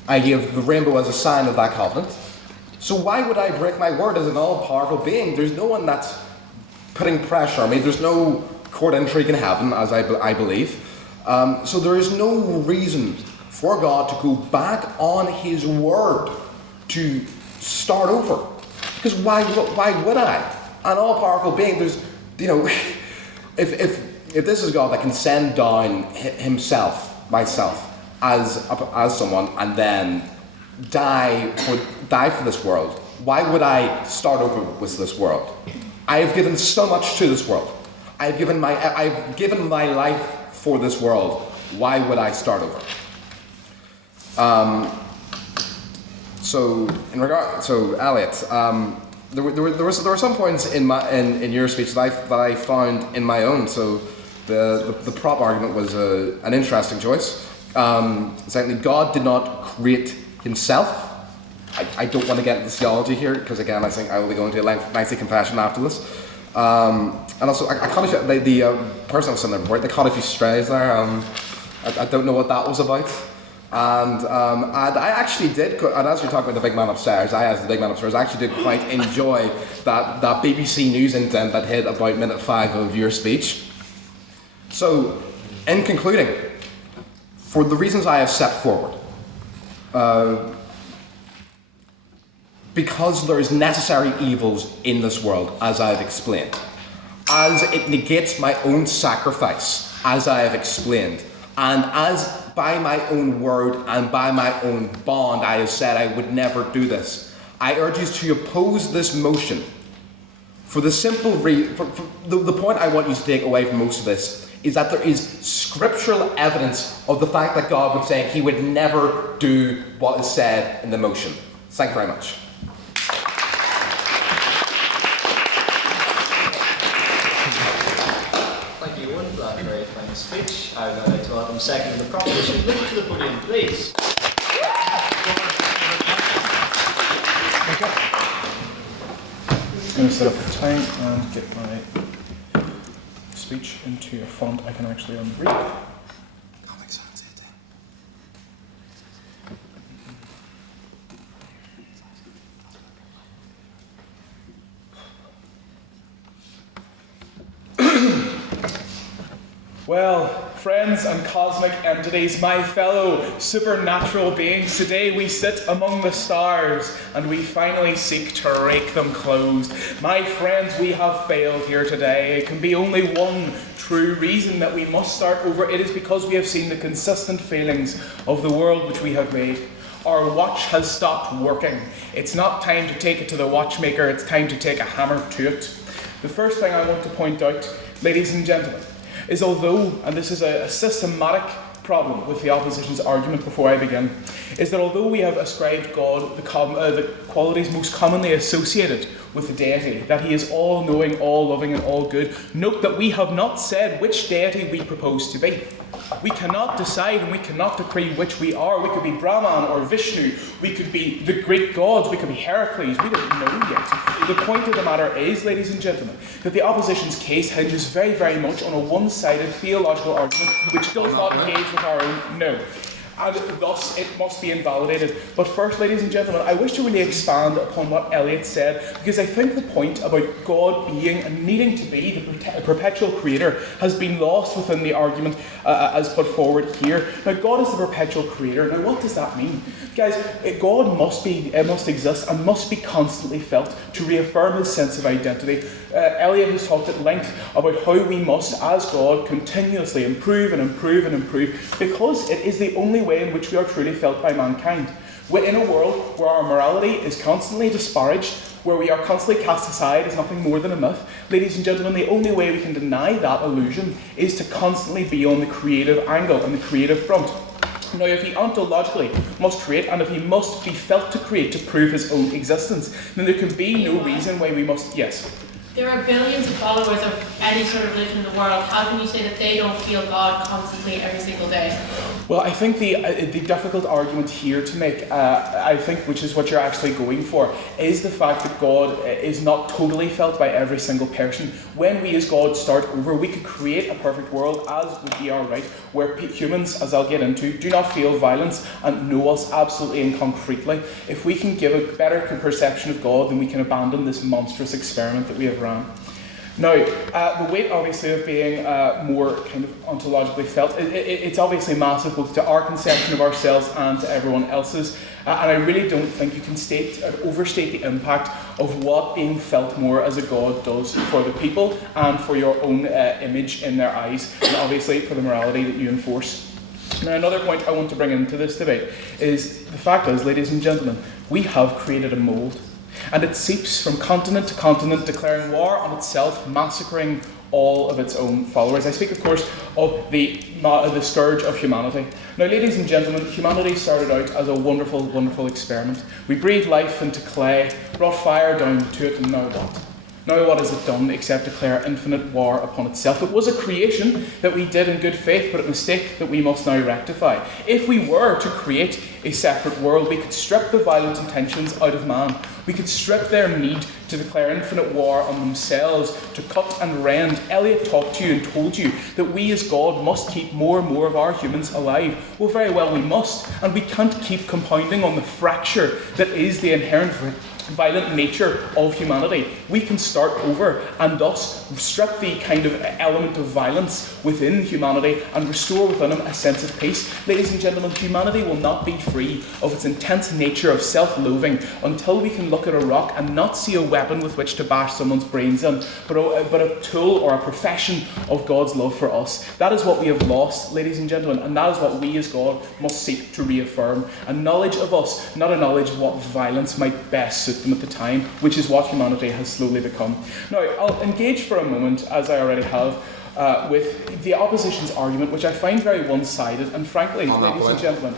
I gave the rainbow as a sign of that covenant. So why would I break my word as an all-powerful being? There's no one that's putting pressure on me. There's no court intrigue in heaven, as I believe. So there is no reason for God to go back on his word to start over. Because why would I? An all-powerful being, there's, if this is God that can send down myself, as someone, and then die for this world, why would I start over with this world? I have given so much to this world. I've given my life for this world. Why would I start over? So Elliot, there were some points in your speech that I found in my own. So the prop argument was an interesting choice. Secondly, God did not create himself. I don't want to get into theology here because again I think I will be going to a lengthy confession after this. And also I caught the person I was sitting there, they caught a few strays there. I don't know what that was about. And I actually did, and as you're talking about the big man upstairs, actually did quite enjoy that BBC News indent that hit about minute 5 of your speech. So, in concluding, for the reasons I have set forward, because there is necessary evils in this world, as I have explained, as it negates my own sacrifice, as I have explained, and as by my own word and by my own bond I have said I would never do this, I urge you to oppose this motion for the simple reason, the point I want you to take away from most of this is that there is scriptural evidence of the fact that God would say he would never do what is said in the motion. Thank you very much. I would now like to welcome second the proposition. Move to the podium, please. I'm going to set up a time and get my speech into a font I can actually read. Well, friends and cosmic entities, my fellow supernatural beings, today we sit among the stars and we finally seek to rake them closed. My friends, we have failed here today. It can be only one true reason that we must start over. It is because we have seen the consistent failings of the world which we have made. Our watch has stopped working. It's not time to take it to the watchmaker, it's time to take a hammer to it. The first thing I want to point out, ladies and gentlemen, is although, and this is a systematic problem with the opposition's argument before I begin, is that although we have ascribed God the qualities most commonly associated with the deity, that he is all-knowing, all-loving and all-good, note that we have not said which deity we propose to be. We cannot decide and we cannot decree which we are. We could be Brahman or Vishnu. We could be the Greek gods. We could be Heracles. We don't know yet. The point of the matter is, ladies and gentlemen, that the opposition's case hinges very, very much on a one-sided theological argument which does not engage with our own. No. And thus it must be invalidated. But first, ladies and gentlemen, I wish to really expand upon what Elliot said, because I think the point about God being and needing to be the perpetual creator has been lost within the argument as put forward here. Now, God is the perpetual creator. Now, what does that mean? Guys, God must exist and must be constantly felt to reaffirm his sense of identity. Elliot has talked at length about how we must, as God, continuously improve and improve and improve, because it is the only way in which we are truly felt by mankind. We're in a world where our morality is constantly disparaged, where we are constantly cast aside as nothing more than a myth. Ladies and gentlemen, the only way we can deny that illusion is to constantly be on the creative angle and the creative front. Now, if he ontologically must create, and if he must be felt to create to prove his own existence, then there can be no reason why we must... Yes? There are billions of followers of any sort of religion in the world. How can you say that they don't feel God constantly every single day? Well, I think the difficult argument here to make, I think, which is what you're actually going for, is the fact that God is not totally felt by every single person. When we as God start over, we could create a perfect world, as would be our right, where humans, as I'll get into, do not feel violence and know us absolutely and concretely. If we can give a better perception of God, then we can abandon this monstrous experiment that we have ran. Now, the weight, obviously, of being more kind of ontologically felt, it's obviously massive, both to our conception of ourselves and to everyone else's. And I really don't think you can overstate the impact of what being felt more as a god does for the people and for your own image in their eyes, and obviously for the morality that you enforce. Now, another point I want to bring into this debate is the fact is, ladies and gentlemen, we have created a mould. And it seeps from continent to continent, declaring war on itself, massacring all of its own followers. I speak, of course, of the scourge of humanity. Now, ladies and gentlemen, humanity started out as a wonderful, wonderful experiment. We breathed life into clay, brought fire down to it, and now what? Now what has it done except declare infinite war upon itself? It was a creation that we did in good faith, but a mistake that we must now rectify. If we were to create a separate world, we could strip the violent intentions out of man. We could strip their need to declare infinite war on themselves, to cut and rend. Elliot talked to you and told you that we as God must keep more and more of our humans alive. Well, very well we must, and we can't keep compounding on the fracture that is the inherent violent nature of humanity. We can start over and thus strip the kind of element of violence within humanity and restore within him a sense of peace. Ladies and gentlemen, humanity will not be free of its intense nature of self-loathing until we can look at a rock and not see a weapon with which to bash someone's brains in, but a tool or a profession of God's love for us. That is what we have lost, ladies and gentlemen, and that is what we as God must seek to reaffirm. A knowledge of us, not a knowledge of what violence might best suit them at the time, which is what humanity has slowly become. Now, I'll engage for a moment, as I already have, with the opposition's argument, which I find very one-sided, and frankly, ladies and gentlemen...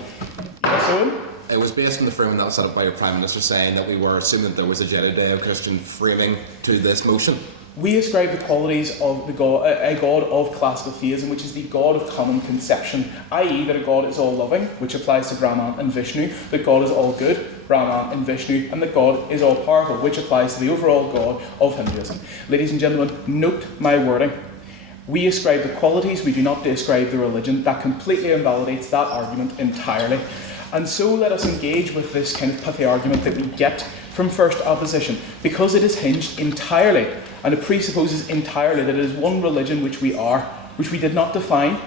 Yes, Eóin? It was based on the framing that was set up by your Prime Minister, saying that we were assuming that there was a Judeo-Christian framing to this motion. We ascribe the qualities of a God of classical theism, which is the God of common conception, i.e. that a God is all-loving, which applies to Brahman and Vishnu, that God is all-good, Brahman and Vishnu, and that God is all-powerful, which applies to the overall God of Hinduism. Ladies and gentlemen, note my wording. We ascribe the qualities, we do not ascribe the religion. That completely invalidates that argument entirely. And so let us engage with this kind of pithy argument that we get from first opposition, because it is hinged entirely, and it presupposes entirely that it is one religion which we are, which we did not define,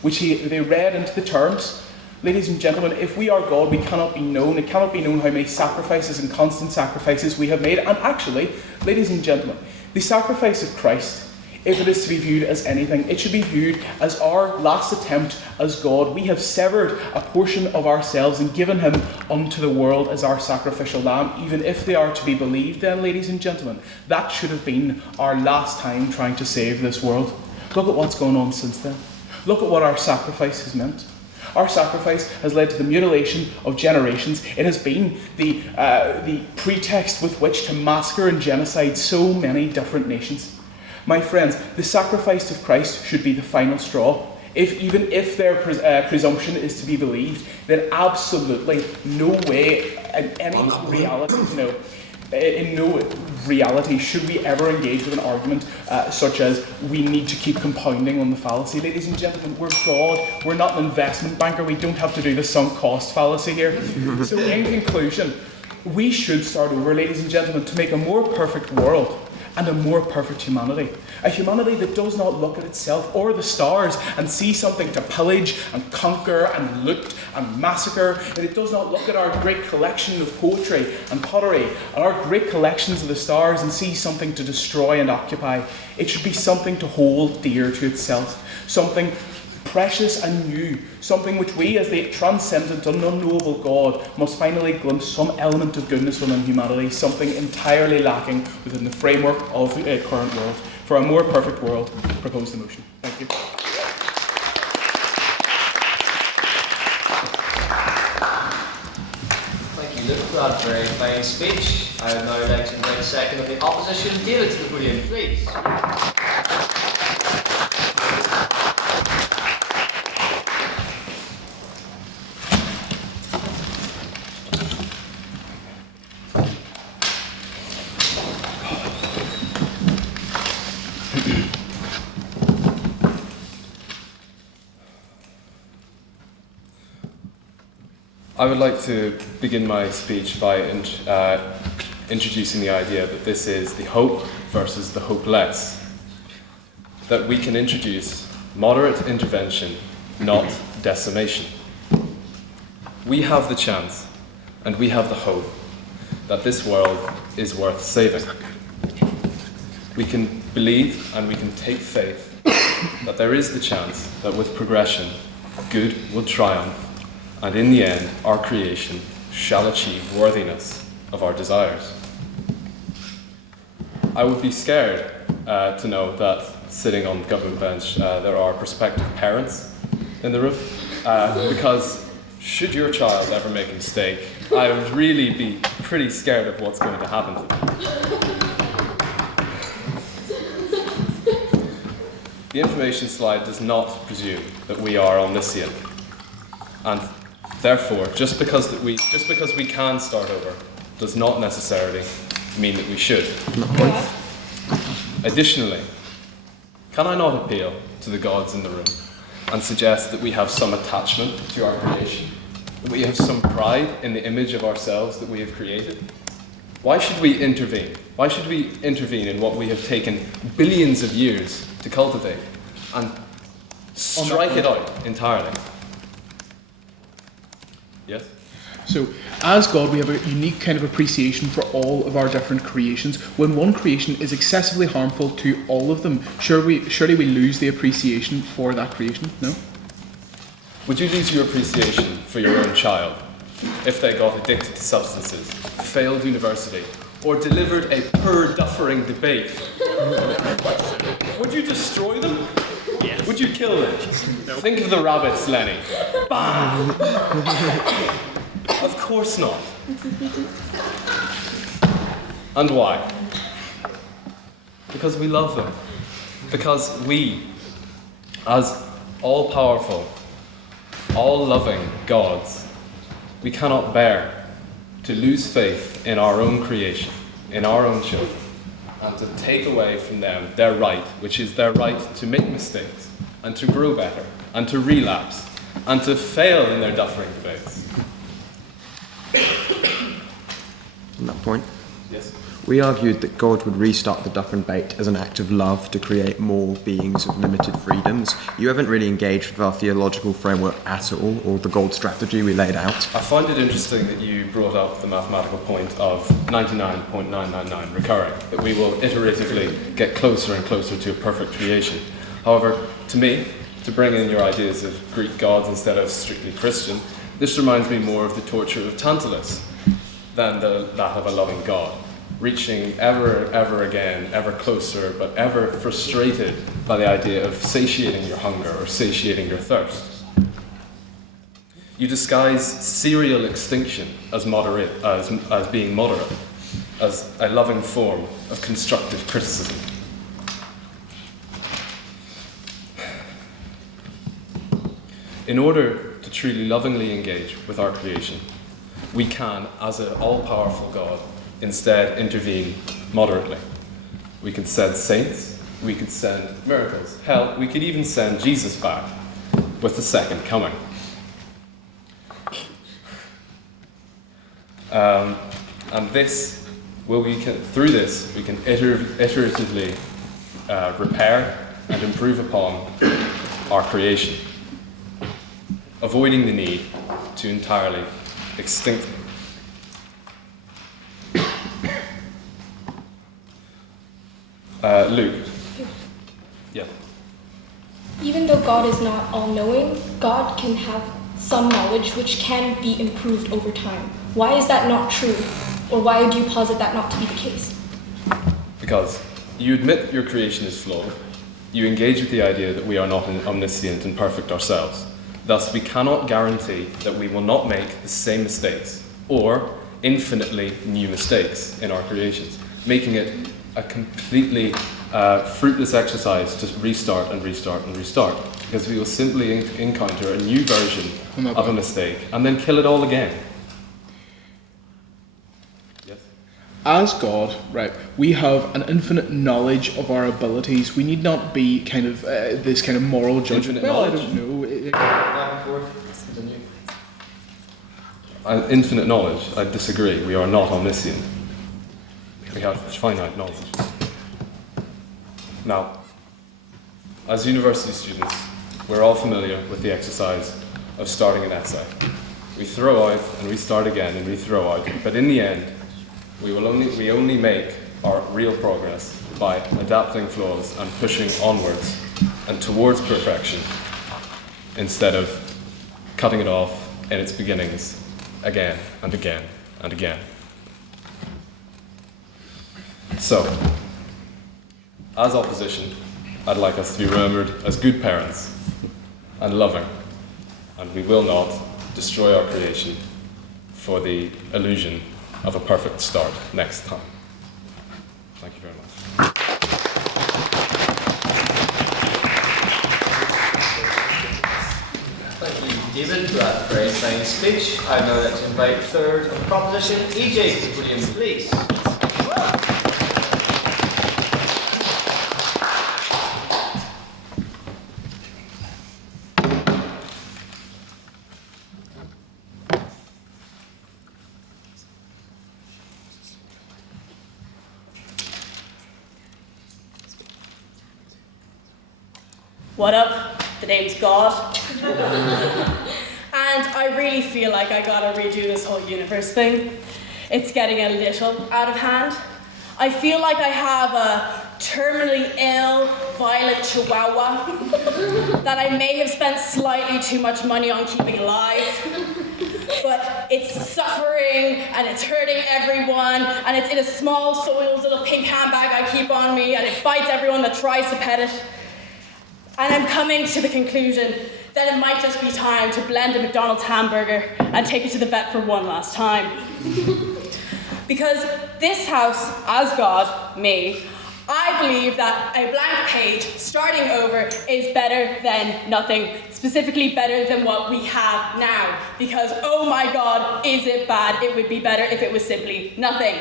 which they read into the terms. Ladies and gentlemen, if we are God, we cannot be known. It cannot be known how many sacrifices and constant sacrifices we have made. And actually, ladies and gentlemen, the sacrifice of Christ, if it is to be viewed as anything, it should be viewed as our last attempt as God. We have severed a portion of ourselves and given him unto the world as our sacrificial lamb. Even if they are to be believed, then, ladies and gentlemen, that should have been our last time trying to save this world. Look at what's gone on since then. Look at what our sacrifice has meant. Our sacrifice has led to the mutilation of generations. It has been the pretext with which to massacre and genocide so many different nations. My friends, the sacrifice of Christ should be the final straw. Even if their presumption is to be believed, then absolutely no way, in no reality should we ever engage with an argument such as we need to keep compounding on the fallacy. Ladies and gentlemen, we're God, we're not an investment banker, we don't have to do the sunk cost fallacy here. So in conclusion, we should start over, ladies and gentlemen, to make a more perfect world and a more perfect humanity. A humanity that does not look at itself or the stars and see something to pillage and conquer and loot and massacre. That it does not look at our great collection of poetry and pottery and our great collections of the stars and see something to destroy and occupy. It should be something to hold dear to itself. Something precious and new, something which we as the transcendent and unknowable God must finally glimpse some element of goodness within humanity, something entirely lacking within the framework of the current world. For a more perfect world, propose the motion. Thank you. Thank you, Luke, for that very fine speech. I would now like to invite a second of the opposition, David, to the podium, please. I would like to begin my speech by introducing the idea that this is the hope versus the hopeless. That we can introduce moderate intervention, not decimation. We have the chance, and we have the hope, that this world is worth saving. We can believe and we can take faith that there is the chance that with progression, good will triumph, and in the end, our creation shall achieve worthiness of our desires. I would be scared to know that sitting on the government bench, there are prospective parents in the room, because should your child ever make a mistake, I would really be pretty scared of what's going to happen to them. The information slide does not presume that we are omniscient, and therefore, just because we can start over does not necessarily mean that we should. Additionally, can I not appeal to the gods in the room and suggest that we have some attachment to our creation? That we have some pride in the image of ourselves that we have created? Why should we intervene? Why should we intervene in what we have taken billions of years to cultivate and strike it out entirely? Yes? So, as God, we have a unique kind of appreciation for all of our different creations. When one creation is excessively harmful to all of them, surely we lose the appreciation for that creation, no? Would you lose your appreciation for your own child if they got addicted to substances, failed university, or delivered a poor Dufferin debate? Would you destroy them? Yes. Would you kill them? No. Think of the rabbits, Lenny. Bam! Of course not. And why? Because we love them. Because we, as all-powerful, all-loving gods, we cannot bear to lose faith in our own creation, in our own children, and to take away from them their right, which is their right to make mistakes, and to grow better, and to relapse, and to fail in their Dufferin debates. On that point, Yes. we argued that God would restart the Dufferin debate as an act of love to create more beings of limited freedoms. You haven't really engaged with our theological framework at all, or the gold strategy we laid out. I find it interesting that you brought up the mathematical point of 99.999 recurring, that we will iteratively get closer and closer to a perfect creation. However, to me, to bring in your ideas of Greek gods instead of strictly Christian, this reminds me more of the torture of Tantalus than that of a loving God, reaching ever again, ever closer, but ever frustrated by the idea of satiating your hunger or satiating your thirst. You disguise serial extinction as being moderate, as a loving form of constructive criticism. In order to truly lovingly engage with our creation, we can, as an all-powerful God, instead intervene moderately. We could send saints, we could send miracles. Hell, we could even send Jesus back with the second coming. And this, through this, we can iteratively repair and improve upon our creation, avoiding the need to entirely extinct them. Luke. Yeah. Even though God is not all-knowing, God can have some knowledge which can be improved over time. Why is that not true? Or why do you posit that not to be the case? Because you admit your creation is flawed. You engage with the idea that we are not omniscient and perfect ourselves. Thus, we cannot guarantee that we will not make the same mistakes or infinitely new mistakes in our creations, making it a completely fruitless exercise to restart and restart and restart, because we will simply encounter a new version of a mistake and then kill it all again. As God, right, we have an infinite knowledge of our abilities. We need not be kind of this kind of moral judgment. Infinite knowledge? I don't know. Back and forth. Continue. Infinite knowledge, I disagree. We are not omniscient. We have finite knowledge. Now, as university students, we're all familiar with the exercise of starting an essay. We throw out and we start again and we throw out, but in the end, we only make our real progress by adapting flaws and pushing onwards and towards perfection instead of cutting it off in its beginnings again and again and again. So, as opposition, I'd like us to be remembered as good parents and loving, and we will not destroy our creation for the illusion of a perfect start next time. Thank you very much. Thank you, David, for that very fine speech. I'd now like to invite third on the proposition, EJ, to the podium, please. What up? The name's God. And I really feel like I gotta redo this whole universe thing. It's getting a little out of hand. I feel like I have a terminally ill, violent chihuahua that I may have spent slightly too much money on keeping alive. But it's suffering and it's hurting everyone and it's in a small soiled little pink handbag I keep on me and it bites everyone that tries to pet it. And I'm coming to the conclusion that it might just be time to blend a McDonald's hamburger and take it to the vet for one last time. Because this house, as God, me, I believe that a blank page, starting over, is better than nothing. Specifically better than what we have now. Because, oh my God, is it bad? It would be better if it was simply nothing.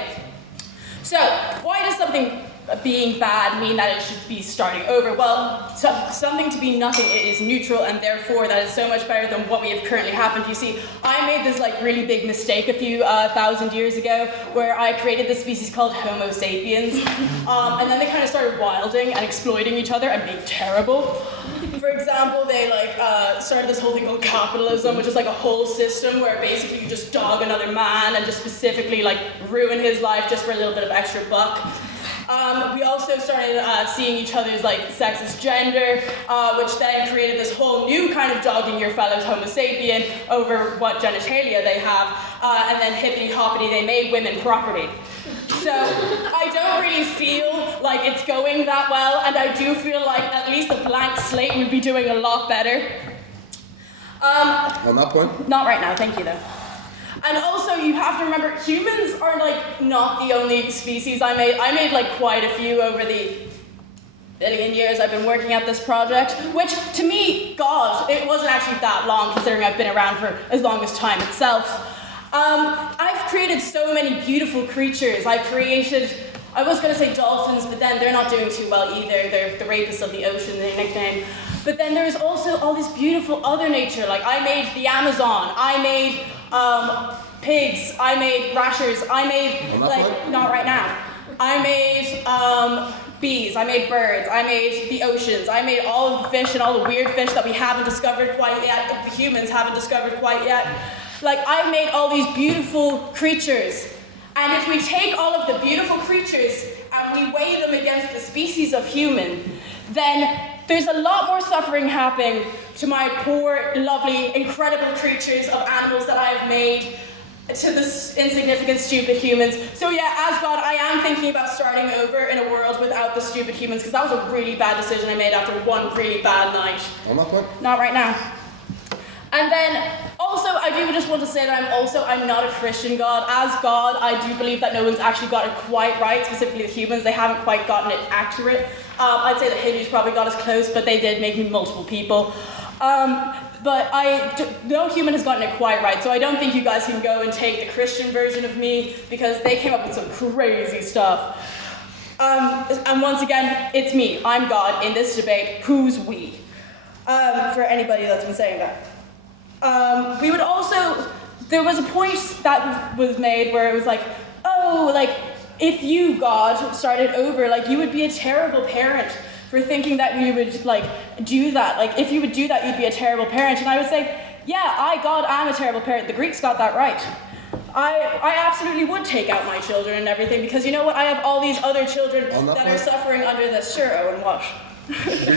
So, why does something being bad mean that it should be starting over? Well, something to be nothing, it is neutral, and therefore that is so much better than what we have currently happened. You see, I made this like really big mistake a few thousand years ago, where I created this species called Homo sapiens, and then they kind of started wilding and exploiting each other and being terrible. For example, they started this whole thing called capitalism, which is like a whole system where basically you just dog another man and just specifically like ruin his life just for a little bit of extra buck. We also started seeing each other's like sex as gender, which then created this whole new kind of dogging your fellows Homo sapien over what genitalia they have, and then hippity hoppity they made women property. So I don't really feel like it's going that well, and I do feel like at least a blank slate would be doing a lot better. On that point? Not right now, thank you though. And also, you have to remember, humans are like not the only species I made. I made like quite a few over the billion years I've been working at this project, which to me, God, it wasn't actually that long considering I've been around for as long as time itself. I've created so many beautiful creatures. I was going to say dolphins, but then they're not doing too well either. They're the rapists of the ocean, their nickname. But then there's also all this beautiful other nature. Like I made the Amazon, I made pigs, I made rashers, I made, not right now. I made bees, I made birds, I made the oceans, I made all of the fish and all the weird fish that we haven't discovered quite yet, that the humans haven't discovered quite yet. Like I made all these beautiful creatures. And if we take all of the beautiful creatures and we weigh them against the species of human, then there's a lot more suffering happening to my poor, lovely, incredible creatures of animals that I have made to the insignificant, stupid humans. So yeah, as God, I am thinking about starting over in a world without the stupid humans, because that was a really bad decision I made after one really bad night. On that point? Not right now. And then, also, I do just want to say that I'm not a Christian God. As God, I do believe that no one's actually got it quite right, specifically the humans. They haven't quite gotten it accurate. I'd say the Hindus probably got us close, but they did make me multiple people. But no human has gotten it quite right, so I don't think you guys can go and take the Christian version of me, because they came up with some crazy stuff. And once again, it's me. I'm God in this debate. Who's we? For anybody that's been saying that. We would also, there was a point that was made where it was like, oh, like, if you, God, started over, like, you would be a terrible parent for thinking that we would, like, do that. Like, if you would do that, you'd be a terrible parent. And I would say, yeah, I, God, am a terrible parent. The Greeks got that right. I absolutely would take out my children and everything, because you know what? I have all these other children that are suffering under this. Sure, Eóin, what?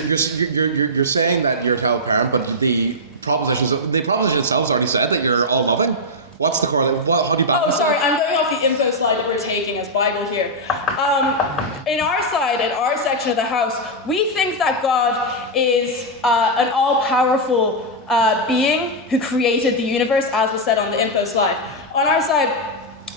You're saying that you're a terrible parent, but the propositions themselves already said that you're all loving. What's the correlation? How do you balance? Oh, sorry, I'm going off the info slide that we're taking as Bible here. In our side, in our section of the house, we think that God is an all-powerful being who created the universe, as was said on the info slide. On our side,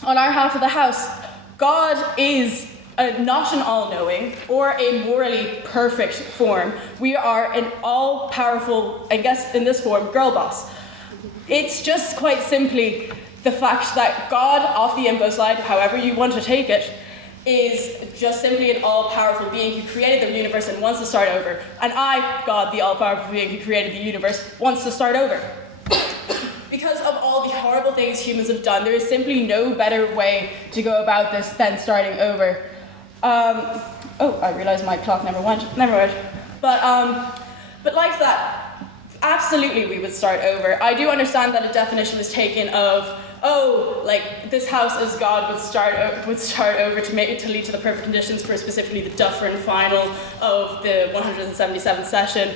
on our half of the house, God is not an all-knowing or a morally perfect form. We are an all-powerful, I guess in this form, girl boss. It's just quite simply the fact that God, off the info slide, however you want to take it, is just simply an all-powerful being who created the universe and wants to start over. And I, God, the all-powerful being who created the universe, wants to start over. Because of all the horrible things humans have done, there is simply no better way to go about this than starting over. Oh, I realized my clock never went. Never mind. But like that, absolutely we would start over. I do understand that a definition was taken of, oh, like this house as God would start over to lead to the perfect conditions for specifically the Dufferin final of the 177th session.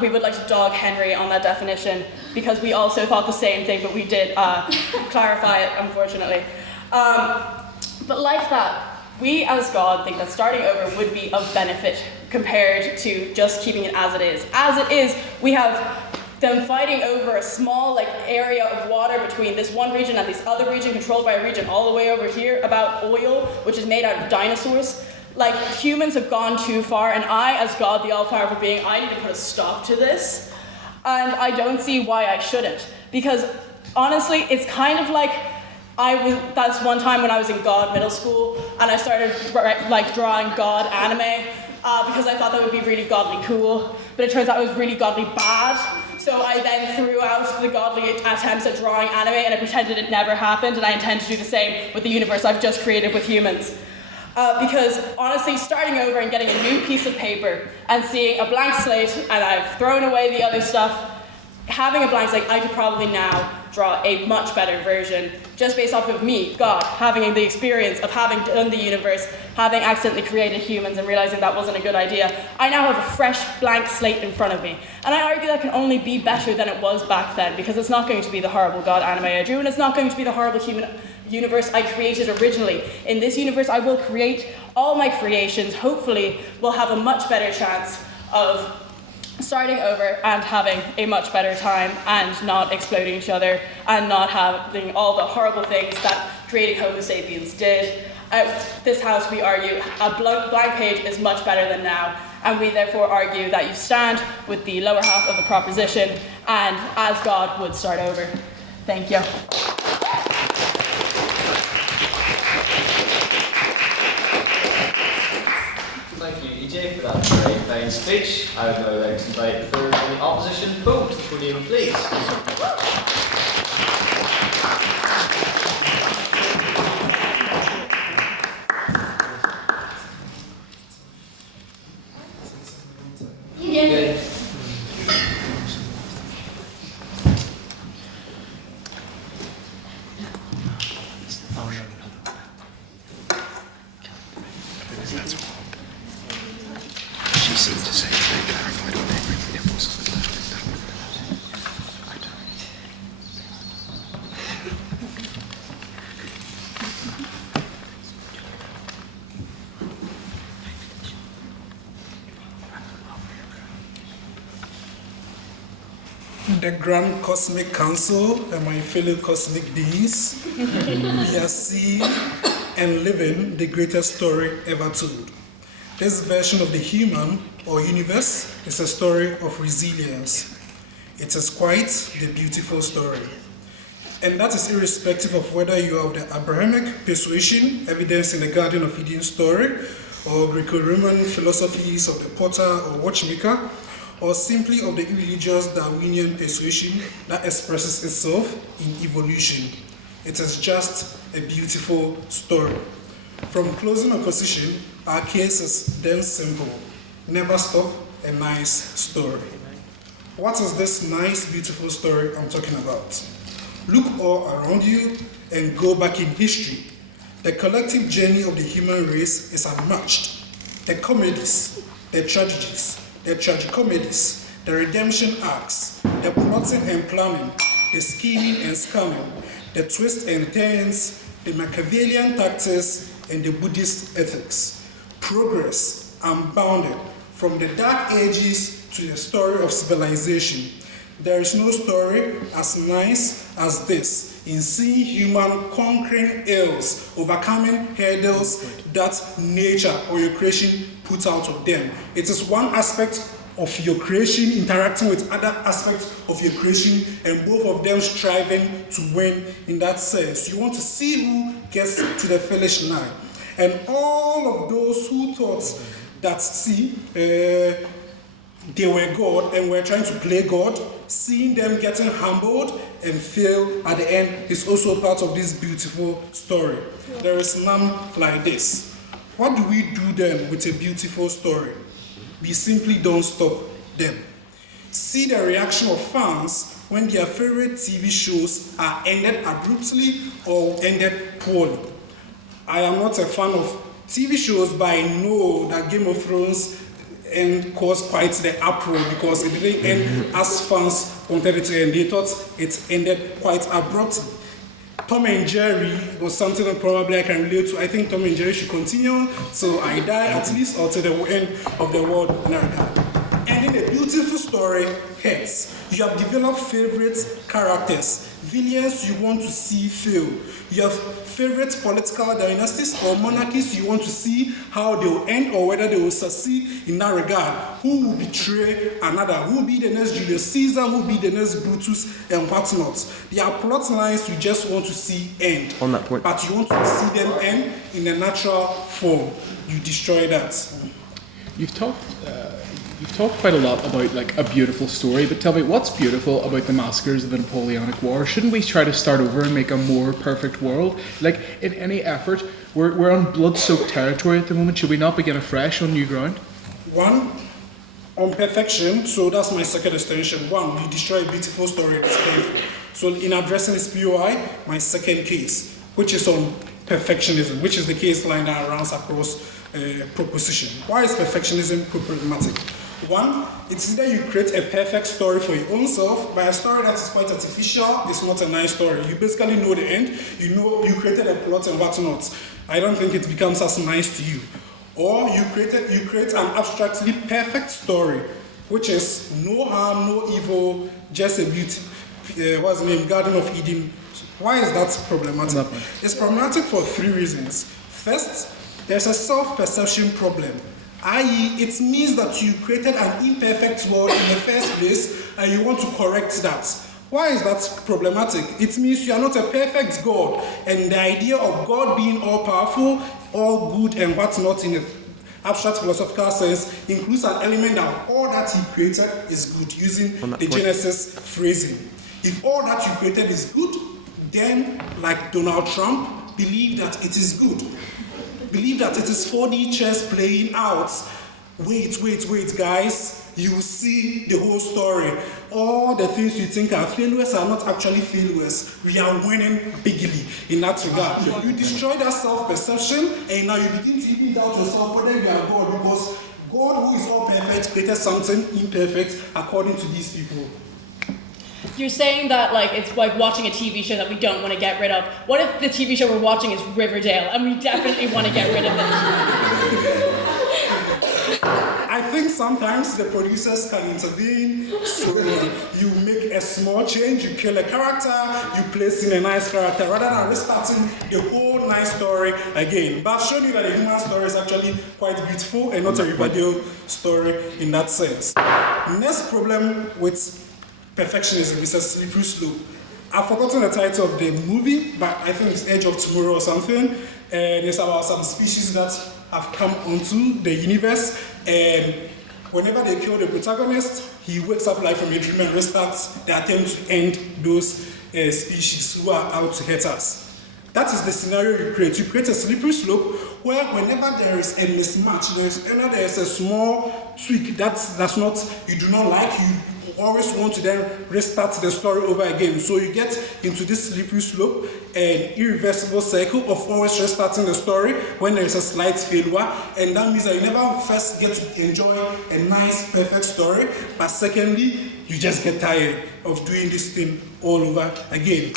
We would like to dog Henry on that definition, because we also thought the same thing, but we did clarify it, unfortunately. But like that, we as God think that starting over would be of benefit compared to just keeping it as it is. As it is, we have them fighting over a small area of water between this one region and this other region controlled by a region all the way over here about oil, which is made out of dinosaurs. like humans have gone too far, and I, as God, the all-powerful being, I need to put a stop to this. And I don't see why I shouldn't, because honestly, it's kind of like that's one time when I was in God middle school, and I started like drawing God anime because I thought that would be really godly cool, but it turns out it was really godly bad. So I then threw out the godly attempts at drawing anime, and I pretended it never happened, and I intend to do the same with the universe I've just created with humans. Because honestly, starting over and getting a new piece of paper and seeing a blank slate, and I've thrown away the other stuff, having a blank slate, I could probably now draw a much better version just based off of me, God, having the experience of having done the universe, having accidentally created humans and realizing that wasn't a good idea. I now have a fresh blank slate in front of me. And I argue that can only be better than it was back then, because it's not going to be the horrible God anime I drew, and it's not going to be the horrible human universe I created originally. In this universe, I will create all my creations, hopefully will have a much better chance of starting over and having a much better time and not exploding each other and not having all the horrible things that creating Homo sapiens did. At this house, we argue a blank page is much better than now, and we therefore argue that you stand with the lower half of the proposition and as God would start over. Thank you. Thank you, EJ, for that very fine speech. I would now like to invite the third from the opposition vote to the podium, please. Yeah. She seemed to say they clarified on it was. The Grand Cosmic Council and my fellow cosmic beings, we are seeing and living the greatest story ever told. This version of the human or universe is a story of resilience. It is quite the beautiful story. And that is irrespective of whether you are of the Abrahamic persuasion, evidenced in the Garden of Eden story, or Greco-Roman philosophies of the potter or watchmaker, or simply of the irreligious Darwinian persuasion that expresses itself in evolution. It is just a beautiful story. From closing opposition, our case is then simple. Never stop, a nice story. What is this nice, beautiful story I'm talking about? Look all around you and go back in history. The collective journey of the human race is unmatched. The comedies, the tragedies, the tragicomedies, the redemption arcs, the plotting and planning, the scheming and scamming, the twists and turns, the Machiavellian tactics, and the Buddhist ethics. Progress unbounded from the dark ages to the story of civilization. There is no story as nice as this in seeing human conquering ills, overcoming hurdles that nature or your creation put out of them. It is one aspect of your creation interacting with other aspects of your creation, and both of them striving to win in that sense. You want to see who gets to the finish line. And all of those who thought that, they were God and were trying to play God, seeing them getting humbled and fail at the end is also part of this beautiful story. There is none like this. What do we do then with a beautiful story? We simply don't stop them. See the reaction of fans when their favorite TV shows are ended abruptly or ended poorly. I am not a fan of TV shows, but I know that Game of Thrones caused quite the uproar because it didn't end as fans wanted it to end. They thought it ended quite abruptly. Tom and Jerry was something that probably I can relate to. I think Tom and Jerry should continue till I die, at least, or till the end of the world when I die. ending a beautiful story hurts. You have developed favorite characters, villains you want to see fail. You have favorite political dynasties or monarchies you want to see how they will end or whether they will succeed in that regard. Who will betray another? Who will be the next Julius Caesar? Who will be the next Brutus and whatnot? There are plot lines you just want to see end. On that point. But you want to see them end in a natural form. You destroy that. You've talked quite a lot about like a beautiful story, but tell me, what's beautiful about the massacres of the Napoleonic War? Shouldn't we try to start over and make a more perfect world? Like, in any effort, we're on blood-soaked territory at the moment. Should we not begin afresh on new ground? One, on perfection, so that's my second extension. One, you destroy a beautiful story, it's painful. So in addressing this POI, my second case, which is on perfectionism, which is the case line that runs across proposition. Why is perfectionism problematic? One, it's either you create a perfect story for your own self, but a story that is quite artificial, it's not a nice story. You basically know the end, you know you created a plot and whatnot. I don't think it becomes as nice to you. Or you create an abstractly perfect story, which is no harm, no evil, just a beauty. What's the name? Garden of Eden. Why is that problematic? It's problematic for three reasons. First, there's a self-perception problem. I.e., it means that you created an imperfect world in the first place and you want to correct that. Why is that problematic? It means you are not a perfect God, and the idea of God being all-powerful, all good and whatnot in an abstract philosophical sense includes an element that all that he created is good, using the Genesis phrasing. If all that you created is good, then, like Donald Trump, believe that it is good. Believe that it is 4D chess playing out. Wait, guys. You will see the whole story. All the things you think are failures are not actually failures. We are winning bigly in that regard. You destroy that self-perception, and now you begin to even doubt yourself whether you are God, because God, who is all perfect, created something imperfect according to these people. You're saying that like it's like watching a TV show that we don't want to get rid of. What if the TV show we're watching is Riverdale and we definitely want to get rid of it? I think sometimes the producers can intervene, so you make a small change, you kill a character, you place in a nice character, rather than restarting the whole nice story again. But I've shown you that a human story is actually quite beautiful and not a Riverdale story in that sense. Next problem with perfectionism is a slippery slope. I've forgotten the title of the movie, but I think it's Edge of Tomorrow or something. And it's about some species that have come onto the universe, and whenever they kill the protagonist, he wakes up like from a dream and restarts the attempt to end those species who are out to hurt us. That is the scenario you create. You create a slippery slope where whenever there is a mismatch, there is a small tweak that's not, you do not like, you always want to then restart the story over again. So you get into this slippery slope, an irreversible cycle of always restarting the story when there is a slight failure, and that means that you never first get to enjoy a nice, perfect story, but secondly, you just get tired of doing this thing all over again.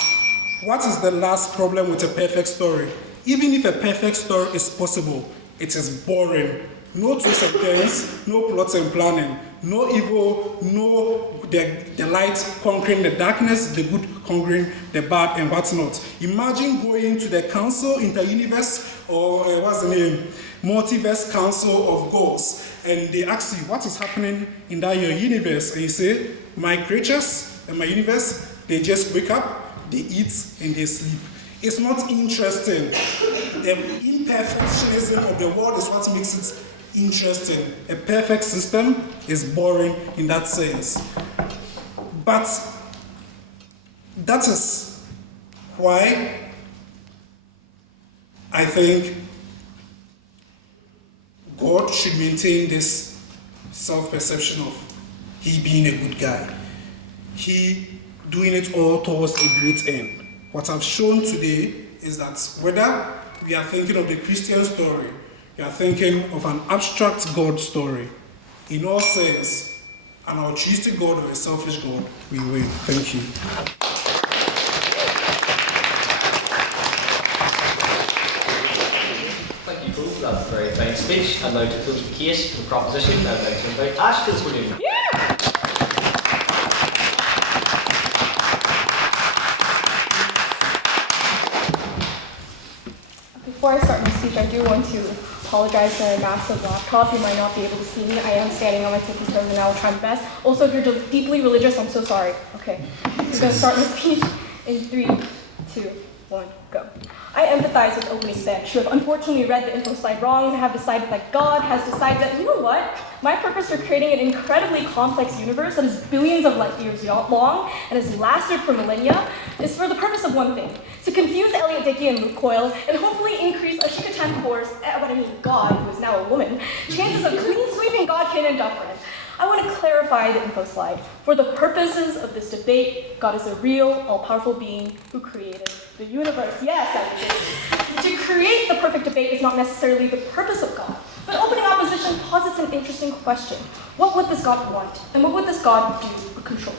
What is the last problem with a perfect story? Even if a perfect story is possible, it is boring. No twists and turns, no plots and planning, no evil, no the light conquering the darkness, the good conquering the bad and what's not. Imagine going to the council, inter-universe, or what's the name, multiverse council of gods, and they ask you what is happening in that your universe, and you say, my creatures and my universe, they just wake up, they eat, and they sleep. It's not interesting. The imperfectionism of the world is what makes it interesting. A perfect system is boring in that sense. But that is why I think God should maintain this self-perception of he being a good guy. He doing it all towards a great end. What I've shown today is that whether we are thinking of the Christian story, we are thinking of an abstract God story, in all sense, an altruistic God or a selfish God, we win. Thank you. Thank you. for that very fine speech. And now to close the case for the proposition, I'd like to invite Ash to the podium. Before I start my speech, I do want to apologize for my massive laptop. You might not be able to see me. I am standing on my tippy toes and I will try my best. Also, if you're deeply religious, I'm so sorry. Okay, I'm going to start my speech in 3, 2, 1, go. I empathize with opening bench, who have unfortunately read the info slide wrong and have decided that God has decided that, you know what? My purpose for creating an incredibly complex universe that is billions of light years long and has lasted for millennia is for the purpose of one thing: to confuse Elliot, Dickie, and Coyle, and hopefully increase Ashikatan Kaur's, God, who is now a woman, chances of clean sweeping Godkin and Dufferin. I want to clarify the info slide. For the purposes of this debate, God is a real, all-powerful being who created the universe. Yes, I do. To create the perfect debate is not necessarily the purpose of God. But opening opposition posits an interesting question. What would this God want? And what would this God do or control?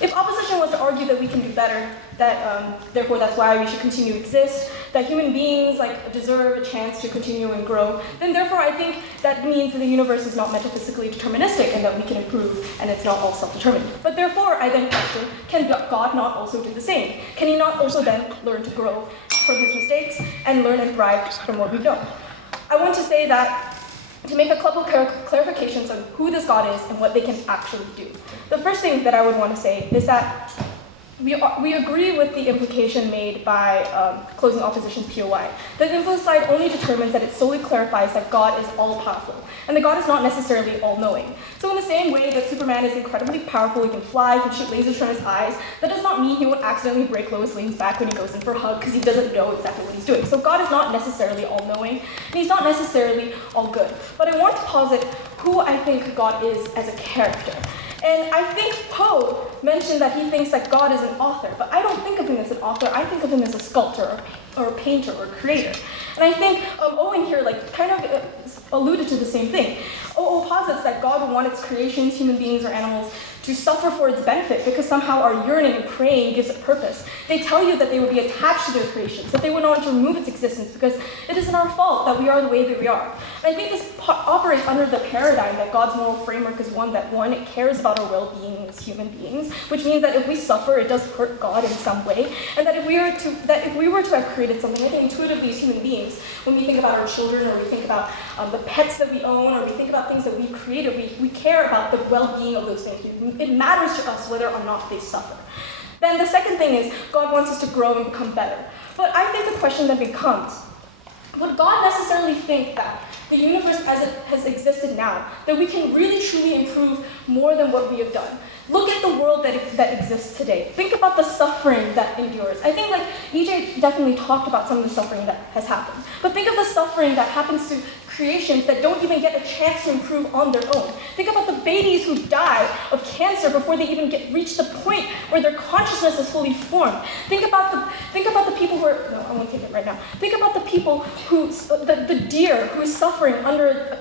If opposition was to argue that we can do better, that therefore that's why we should continue to exist, that human beings deserve a chance to continue and grow, then therefore I think that means that the universe is not metaphysically deterministic and that we can improve and it's not all self-determined. But therefore I then question, can God not also do the same? Can he not also then learn to grow from his mistakes and learn and thrive from what we know? I want to say that to make a couple clarifications on who this God is and what they can actually do. The first thing that I would want to say is that we agree with the implication made by closing opposition's POI. The info slide only determines that it solely clarifies that God is all-powerful, and that God is not necessarily all-knowing. So in the same way that Superman is incredibly powerful, he can fly, he can shoot lasers from his eyes, that does not mean he won't accidentally break Lois Lane's back when he goes in for a hug, because he doesn't know exactly what he's doing. So God is not necessarily all-knowing, and he's not necessarily all-good. But I want to posit who I think God is as a character. And I think Poe mentioned that he thinks that God is an author, but I don't think of him as an author. I think of him as a sculptor or a painter or a creator. And I think Eóin here kind of alluded to the same thing. O posits that God would want its creations, human beings or animals, to suffer for its benefit because somehow our yearning and praying gives it purpose. They tell you that they would be attached to their creations, that they would not want to remove its existence because it isn't our fault that we are the way that we are. And I think this operates under the paradigm that God's moral framework is one that, one, it cares about our well-being as human beings, which means that if we suffer, it does hurt God in some way, and that if we were to have created something, I think intuitively as human beings, when we think about our children or we think about the pets that we own or we think about things that we created, we care about the well-being of those things. It matters to us whether or not they suffer. Then the second thing is God wants us to grow and become better. But I think the question then becomes, would God necessarily think that the universe as it has existed now, that we can really truly improve more than what we have done? Look at the world that exists today. Think about the suffering that endures. I think EJ definitely talked about some of the suffering that has happened. But think of the suffering that happens to creations that don't even get a chance to improve on their own. Think about the babies who die of cancer before they even reach the point where their consciousness is fully formed. Think about the people who are, no, I won't take it right now. Think about the people who, the deer who is suffering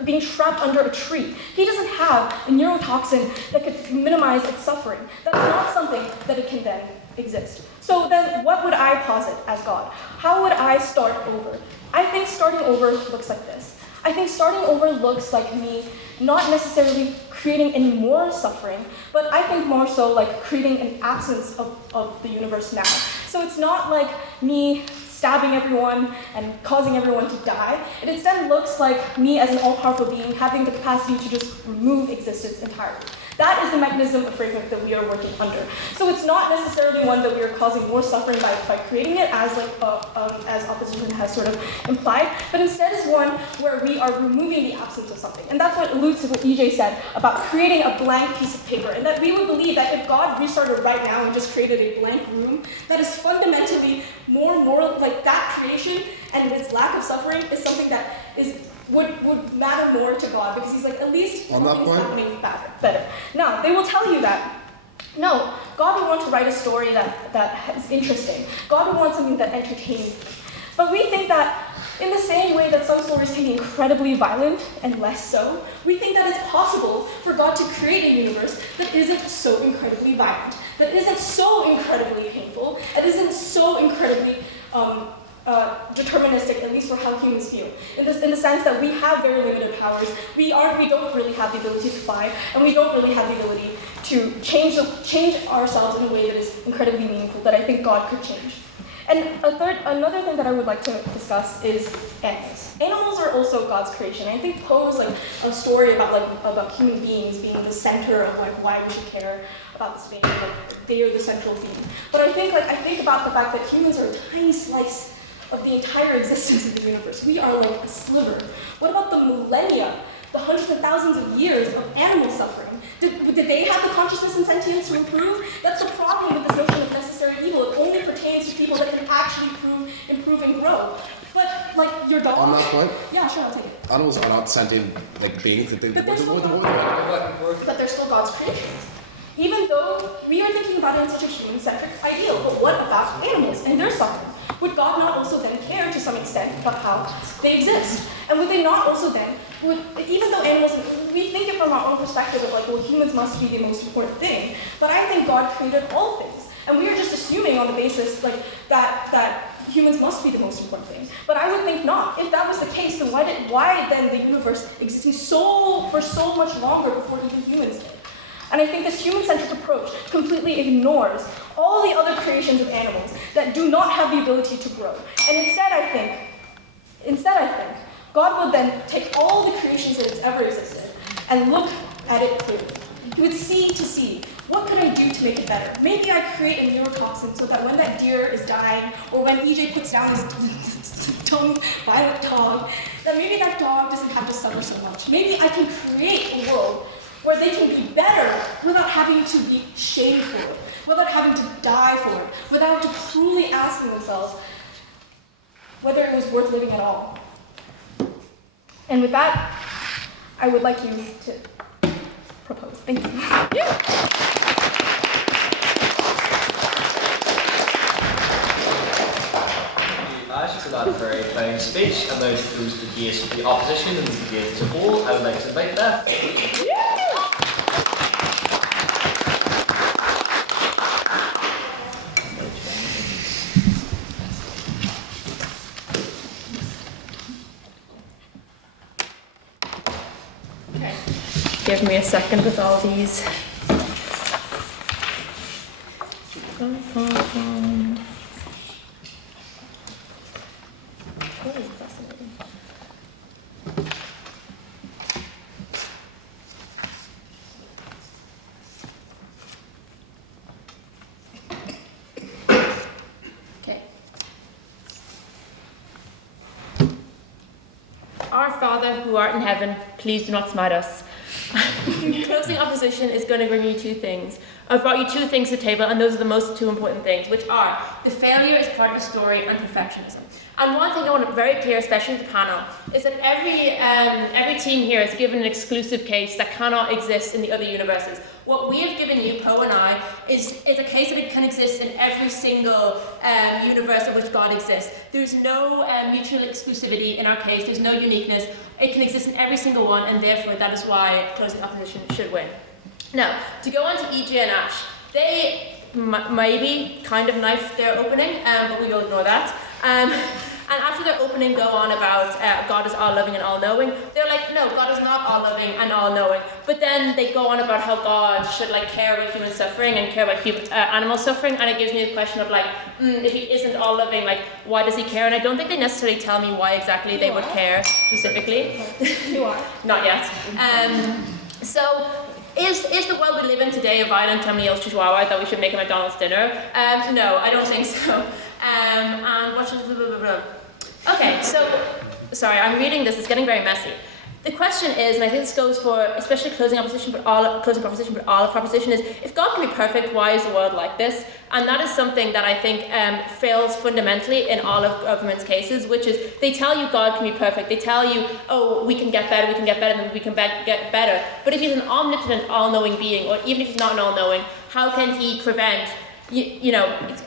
being trapped under a tree. He doesn't have a neurotoxin that could minimize its suffering. That is not something that it can then exist. So then what would I posit as God? How would I start over? I think starting over looks like this. I think starting over looks like me not necessarily creating any more suffering, but I think more so like creating an absence of the universe now. So it's not like me stabbing everyone and causing everyone to die. It instead looks like me as an all-powerful being having the capacity to just remove existence entirely. That is the mechanism of framework that we are working under. So it's not necessarily one that we are causing more suffering by creating it, as opposition has sort of implied, but instead is one where we are removing the absence of something. And that's what alludes to what EJ said about creating a blank piece of paper, and that we would believe that if God restarted right now and just created a blank room, that is fundamentally more moral, like that creation and its lack of suffering is something that would matter more to God, because he's like, at least something's happening better. Now, they will tell you that, no, God would want to write a story that is interesting. God would want something that entertains. But we think that in the same way that some stories can be incredibly violent and less so, we think that it's possible for God to create a universe that isn't so incredibly violent, that isn't so incredibly painful, that isn't so incredibly deterministic, at least for how humans feel. In the sense that we have very limited powers. We don't really have the ability to fly, and we don't really have the ability to change ourselves in a way that is incredibly meaningful, that I think God could change. And another thing that I would like to discuss is animals. Animals are also God's creation. I think Poe is like a story about human beings being the center of like why we should care about this being like they are the central theme. But I think about the fact that humans are a tiny slice of the entire existence of the universe. We are like a sliver. What about the millennia, the hundreds of thousands of years of animal suffering? Did they have the consciousness and sentience to improve? That's the problem with this notion of necessary evil. It only pertains to people that can actually improve and grow. But like your dog. On that point? Yeah, sure, I'll take it. Animals are not sentient like beings. But they're still God's creations. Even though we are thinking about it in such a human-centric ideal, but what about animals and their suffering? Would God not also then care to some extent about how they exist? And would they not also then, even though animals, we think it from our own perspective of like, well, humans must be the most important thing, but I think God created all things. And we are just assuming on the basis like that humans must be the most important thing. But I would think not. If that was the case, then why then the universe existing for so much longer before even humans did? And I think this human-centric approach completely ignores all the other creations of animals that do not have the ability to grow. And instead I think, God would then take all the creations that has ever existed and look at it clearly. He would see to see, what could I do to make it better? Maybe I create a neurotoxin so that when that deer is dying, or when EJ puts down his violent dog, that maybe that dog doesn't have to suffer so much. Maybe I can create a world where they can be better without having to be shamed for it, without having to die for it, without to cruelly asking themselves whether it was worth living at all. And with that, I would like you to propose. Thank you. For that very fine speech, and now to close the case of the opposition and the debate as a whole, I would like to invite Beth. Okay. Give me a second with all these. Our Father, who art in heaven, please do not smite us. Closing opposition is going to bring you two things. I've brought you two things to the table, and those are the most two important things, which are the failure is part of the story and perfectionism. And one thing I want to very clear, especially to the panel, is that every team here is given an exclusive case that cannot exist in the other universes. What we have given you, Poe and I, is a case that it can exist in every single universe in which God exists. There's no mutual exclusivity in our case, there's no uniqueness. It can exist in every single one, and therefore that is why closing opposition should win. Now, to go on to EJ and Ash, they maybe kind of knifed their opening, but we will ignore that. And after their opening go on about God is all-loving and all-knowing, they're like, no, God is not all-loving and all-knowing. But then they go on about how God should care about human suffering and care about animal suffering, and it gives me the question of if he isn't all-loving, why does he care? And I don't think they necessarily tell me why exactly they would care specifically. You are. Not yet. So, is the world we live in today a violent, terminally chihuahua that we should make a McDonald's dinner? No, I don't think so. And what should... Okay, so... Sorry, I'm reading this. It's getting very messy. The question is, and I think this goes for especially closing proposition, but all of proposition, is if God can be perfect, why is the world like this? And that is something that I think fails fundamentally in all of government's cases, which is they tell you God can be perfect. They tell you, oh, we can get better, then we can get better. But if he's an omnipotent, all-knowing being, or even if he's not an all-knowing, how can he prevent...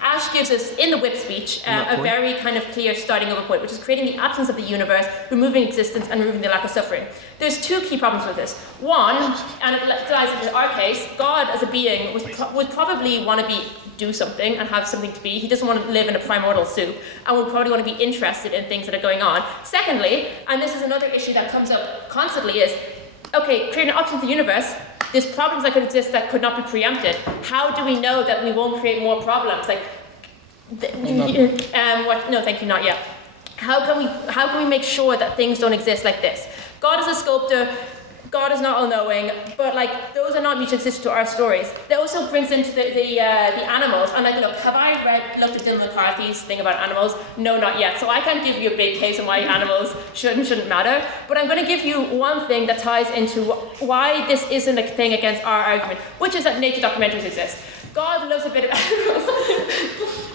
Ash gives us, in the whip speech, a very kind of clear starting over point, which is creating the absence of the universe, removing existence, and removing the lack of suffering. There's two key problems with this. One, and it lies in our case, God as a being would probably want to be do something and have something to be. He doesn't want to live in a primordial soup, and would probably want to be interested in things that are going on. Secondly, and this is another issue that comes up constantly, is, okay, create an option to the universe, there's problems that could exist that could not be preempted. How do we know that we won't create more problems? Like, no, thank you, not yet. How can we make sure that things don't exist like this? God is a sculptor. God is not all-knowing, but like those are not mutually exclusive to our stories. That also brings into the animals. And like, look, have I looked at Dylan McCarthy's thing about animals? No, not yet. So I can't give you a big case on why animals shouldn't matter. But I'm going to give you one thing that ties into why this isn't a thing against our argument, which is that nature documentaries exist. God loves a bit of animals.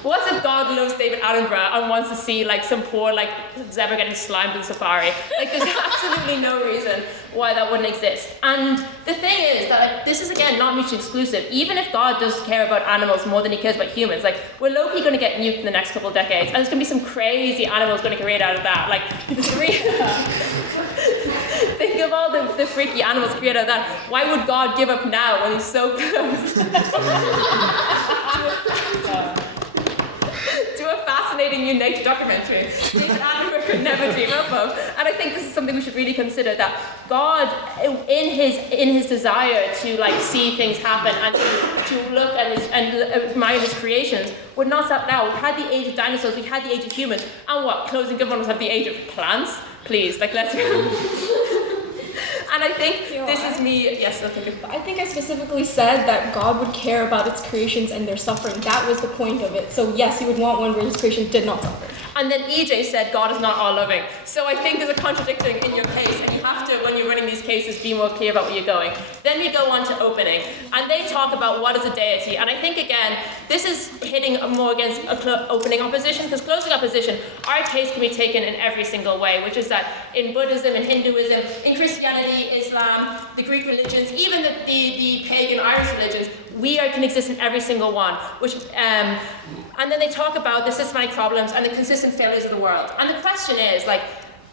What if God loves David Attenborough and wants to see like some poor like zebra getting slimed in safari? Like, there's absolutely no reason why that wouldn't exist. And the thing is that like, this is again not mutually exclusive. Even if God does care about animals more than he cares about humans, like we're low-key going to get nuked in the next couple of decades, and there's going to be some crazy animals going to create out of that. Like think of all the freaky animals created out of that. Why would God give up now when he's so close? Do a fascinating new nature documentary David Attenborough could never dream up of. And I think this is something we should really consider, that God, in his desire to like see things happen and to look at his and admire his creations, would not stop now. We've had the age of dinosaurs, we've had the age of humans, and what? Closing governments have the age of plants? Please, like, let's go. And I think this is me. Yes, I think I specifically said that God would care about its creations and their suffering. That was the point of it. So yes, he would want one where his creation did not suffer. And then EJ said God is not all loving. So I think there's a contradiction in your case, and you have to, when you're running these cases, be more clear about where you're going. Then we go on to opening, and they talk about what is a deity. And I think again, this is hitting more against opening opposition, because closing opposition, our case can be taken in every single way, which is that in Buddhism, in Hinduism, in Christianity, Islam, the Greek religions, even the pagan Irish religions, we can exist in every single one, which and then they talk about the systematic problems and the consistent failures of the world. And the question is, like,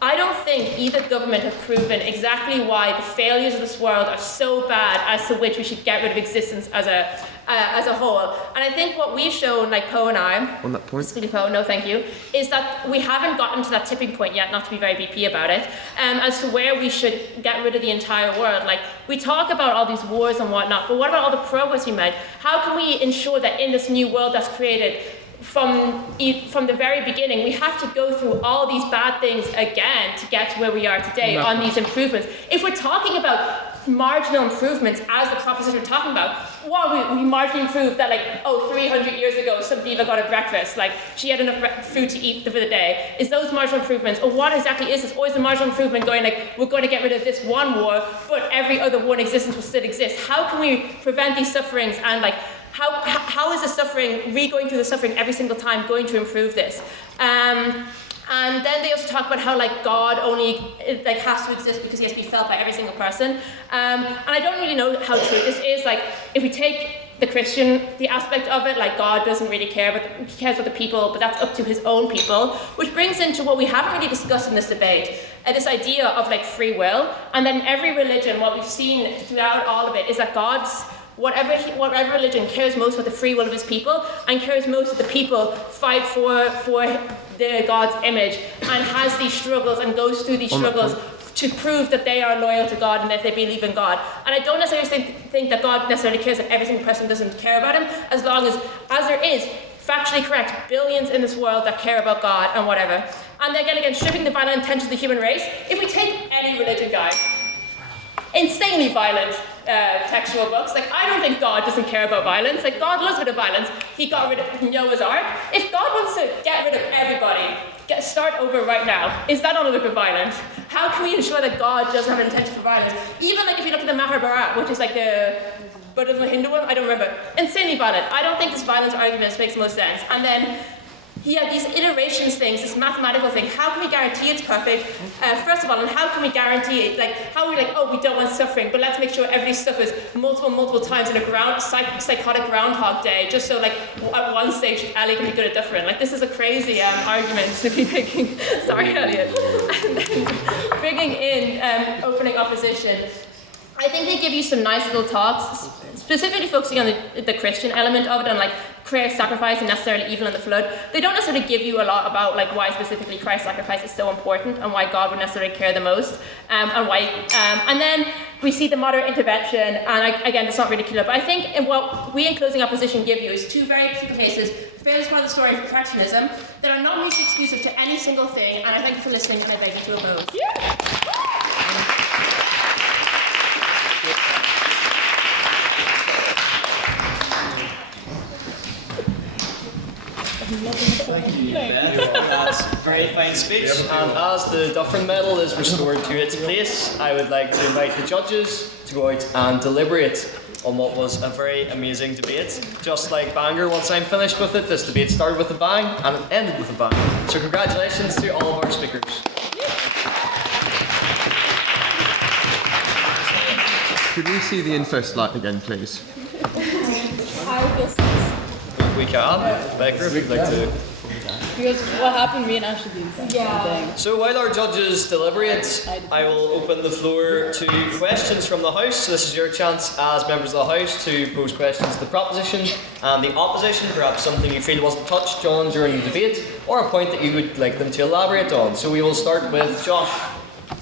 I don't think either government have proven exactly why the failures of this world are so bad as to which we should get rid of existence as a whole. And I think what we've shown, like Poe and I, on that point, Poe, no thank you, is that we haven't gotten to that tipping point yet, not to be very BP about it, as to where we should get rid of the entire world. Like, we talk about all these wars and whatnot, but what about all the progress we made? How can we ensure that in this new world that's created, from the very beginning, we have to go through all these bad things again to get to where we are today on these improvements? If we're talking about marginal improvements, as the proposition we're talking about, well, we marginally improved that, like, 300 years ago, some diva got a breakfast, like, she had enough food to eat for the day. Is those marginal improvements, or what exactly is this? Or is the marginal improvement going, like, we're going to get rid of this one war, but every other war in existence will still exist? How can we prevent these sufferings, and, like, how is the suffering, going through the suffering every single time, going to improve this? And then they also talk about how, like, God only has to exist because he has to be felt by every single person. And I don't really know how true this is. Like, if we take the Christian, the aspect of it, like, God doesn't really care, but he cares about the people, but that's up to his own people, which brings into what we haven't really discussed in this debate, this idea of, like, free will. And then every religion, what we've seen throughout all of it, is that God's whatever religion cares most about the free will of his people, and cares most that the people fight for the God's image, and has these struggles and goes through these struggles to prove that they are loyal to God and that they believe in God. And I don't necessarily think that God necessarily cares that every single person doesn't care about him, as long as there is factually correct billions in this world that care about God and whatever. And then again, stripping the violent intentions of the human race. If we take any religion, guys, insanely violent textual books. Like, I don't think God doesn't care about violence. Like, God loves a bit of violence. He got rid of Noah's Ark. If God wants to get rid of everybody, start over right now, is that not a little bit violent? How can we ensure that God doesn't have an intention for violence? Even, like, if you look at the Mahabharata, which is like the Buddhism or Hindu one, I don't remember. Insanely violent. I don't think this violence argument makes most sense. And then these iterations things, this mathematical thing, how can we guarantee it's perfect? First of all, and how can we guarantee it? Like, how are we like, we don't want suffering, but let's make sure everybody suffers multiple times in a psychotic Groundhog Day, just so, like, at one stage Elliot can be good at Dufferin. Like, this is a crazy argument to be picking. Sorry, Elliot. And then bringing in opening opposition. I think they give you some nice little talks, specifically focusing on the Christian element of it, and, like, Christ's sacrifice and necessarily evil in the flood, they don't necessarily give you a lot about like why specifically Christ's sacrifice is so important and why God would necessarily care the most, and then we see the moderate intervention, and again, it's not ridiculous, but I think what we in closing opposition give you is two very clear cases: failures by the story of perfectionism that are not mutually exclusive to any single thing, and I thank you for listening, and I beg you to oppose. Thank you, Beth. That's a very fine speech. And as the Dufferin medal is restored to its place, I would like to invite the judges to go out and deliberate on what was a very amazing debate. Just like Bangor, once I'm finished with it, this debate started with a bang and it ended with a bang. So congratulations to all of our speakers. Could we see the info slide again, please? We can. Becker, if you'd like to. Because what happened, me and Ashley did the same thing. So while our judges deliberate, I will open the floor to questions from the House. So this is your chance as members of the House to pose questions to the proposition and the opposition, perhaps something you feel wasn't touched on during the debate, or a point that you would like them to elaborate on. So we will start with Josh.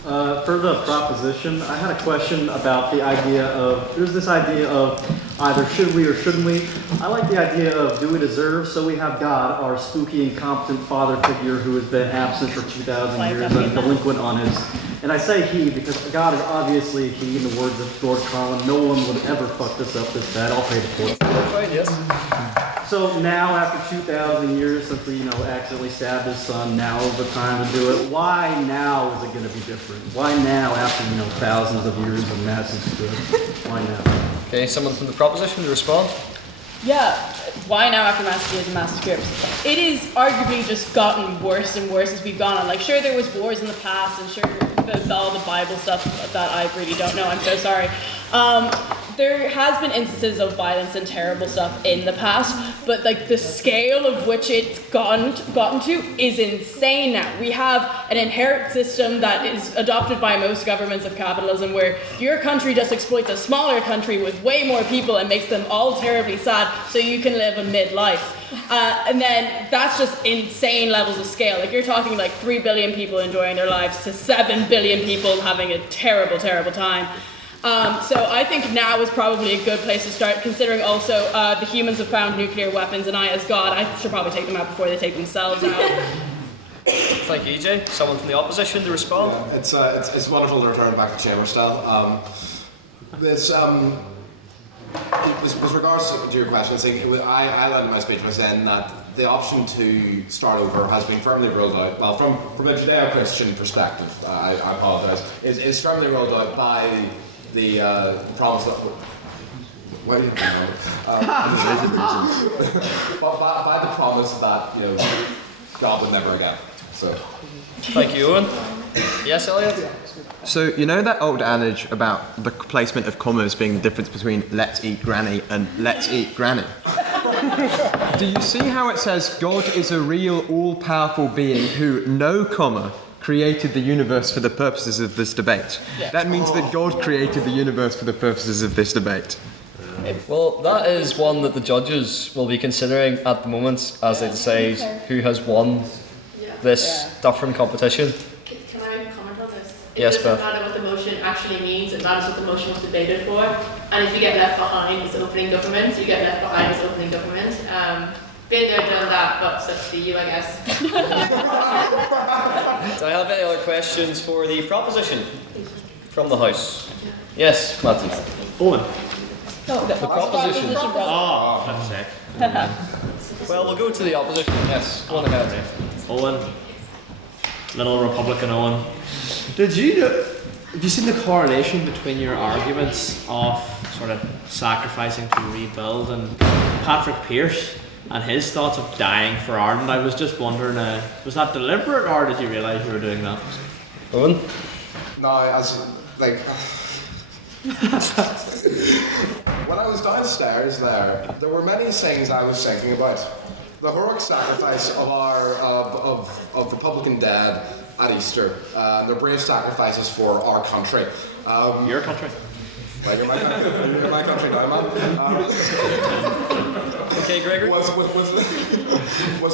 For the proposition, I had a question about the idea of, there's this idea of either should we or shouldn't we. I like the idea of do we deserve, so we have God, our spooky, incompetent father figure who has been absent for 2,000 years and delinquent on his. And I say he because God is obviously he, in the words of George Carlin. No one would ever fuck this up this bad. I'll pay the court. Yes. So now, after 2,000 years since he, accidentally stabbed his son, now is the time to do it. Why now is it going to be different? Why now, after thousands of years of massive script? Why now? Okay, someone from the proposition to respond. Yeah, why now after massive years and massive scripts? It is arguably just gotten worse and worse as we've gone on. Like, sure, there was wars in the past, and sure, all the Bible stuff that I really don't know. I'm so sorry. There has been instances of violence and terrible stuff in the past, but like the scale of which it's gotten to is insane now. We have an inherent system that is adopted by most governments of capitalism where your country just exploits a smaller country with way more people and makes them all terribly sad so you can live a midlife. And then that's just insane levels of scale. Like you're talking like 3 billion people enjoying their lives to 7 billion people having a terrible, terrible time. So I think now is probably a good place to start, considering also the humans have found nuclear weapons, and I, as God, I should probably take them out before they take themselves out. Thank you, EJ. Someone from the opposition to respond. Yeah, it's wonderful to return back to chamber style. With regards to your question, I led in my speech by saying that the option to start over has been firmly ruled out. Well, from a Judeo-Christian perspective, I apologise, is firmly ruled out by the promise that. Why do you know? By the promise that God would never again. So. Thank you, Eóin. Yes, Elliot. So that old adage about the placement of commas being the difference between "let's eat granny" and "let's eat granny." Do you see how it says God is a real, all-powerful being who, no comma, created the universe for the purposes of this debate? Yeah. That means that God created the universe for the purposes of this debate. Well, that is one that the judges will be considering at the moment as they decide who has won this Dufferin competition. Can I comment on this? Yes, It doesn't Beth. matter what the motion actually means, it matters what the motion was debated for. And if you get left behind as opening government, you get left behind as opening government. Been there, done that, but such to you, I guess. Do I have any other questions for the proposition from the House? Yes, Matthew. Eóin. No, the proposition. Oh, that's sick. Well, we'll go to the opposition. Yes, go on ahead. Eóin. Little Republican Eóin. Have you seen the correlation between your arguments of sort of sacrificing to rebuild and Patrick Pearse and his thoughts of dying for Ireland? I was just wondering, was that deliberate or did you realise you were doing that? Eóin? No, when I was downstairs there were many things I was thinking about. The heroic sacrifice of of Republican dead at Easter, their brave sacrifices for our country. Your country? Like, you're my country now, man. Okay, Gregory. Was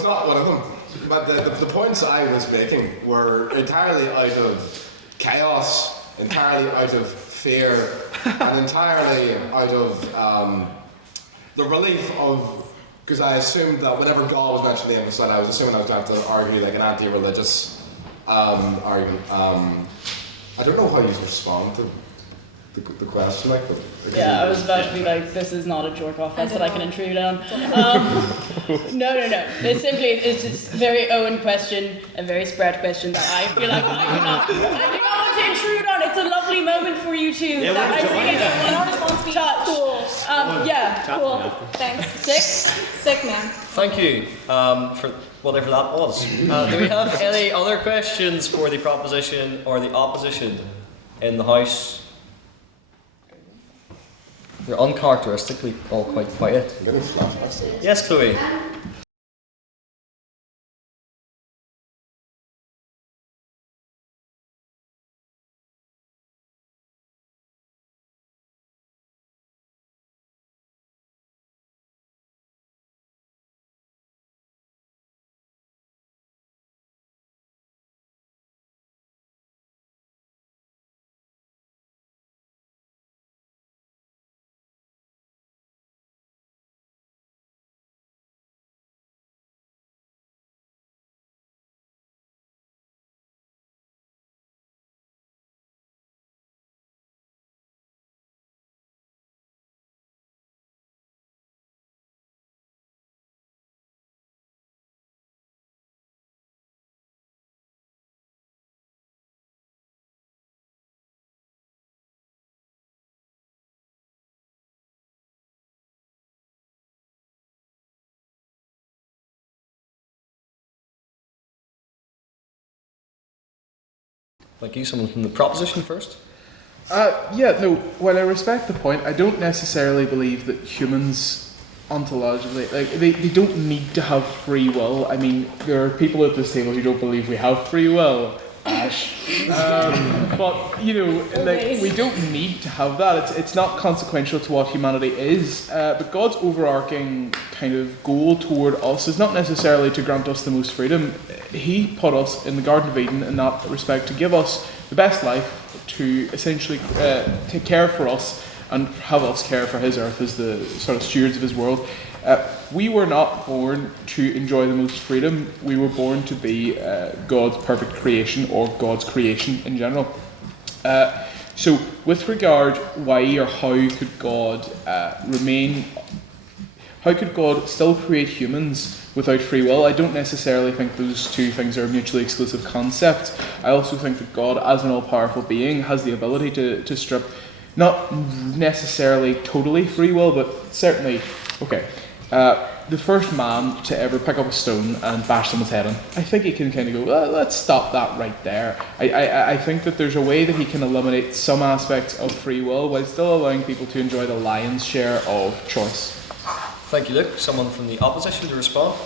not one of them. But the points I was making were entirely out of chaos, entirely out of fear, and entirely out of the relief of. Because I assumed that whenever God was mentioned in the slide, I was assuming I was going to have to argue like an anti-religious argument. I don't know how you respond to the question, like. Yeah, I was about to be like, this is not a jerk off fest that I can intrude on. No. It's just a very Eóin question, a very spread question that I feel like I do not want to intrude on. It's a lovely moment for you two. Yeah, that I really don't want Our response be touch. cool. Cool. Thanks. Sick man. Thank you for whatever that was. Do we have any other questions for the proposition or the opposition in the House? You're uncharacteristically all quite quiet. Yes, Chloe. Thank you. Someone from the proposition first. While I respect the point, I don't necessarily believe that humans ontologically, they don't need to have free will. I mean, there are people at this table who don't believe we have free will. Ash. But, we don't need to have that. It's not consequential to what humanity is. But God's overarching kind of goal toward us is not necessarily to grant us the most freedom. He put us in the Garden of Eden in that respect to give us the best life, to essentially take care for us and have us care for his earth as the sort of stewards of his world. We were not born to enjoy the most freedom. We were born to be God's perfect creation, or God's creation in general. So with regard why or how could God how could God still create humans without free will? I don't necessarily think those two things are a mutually exclusive concept. I also think that God, as an all-powerful being, has the ability to strip, not necessarily totally free will, but certainly, the first man to ever pick up a stone and bash someone's head in, I think he can kind of go, let's stop that right there. I think that there's a way that he can eliminate some aspects of free will while still allowing people to enjoy the lion's share of choice. Thank you, Luke. Someone from the opposition to respond.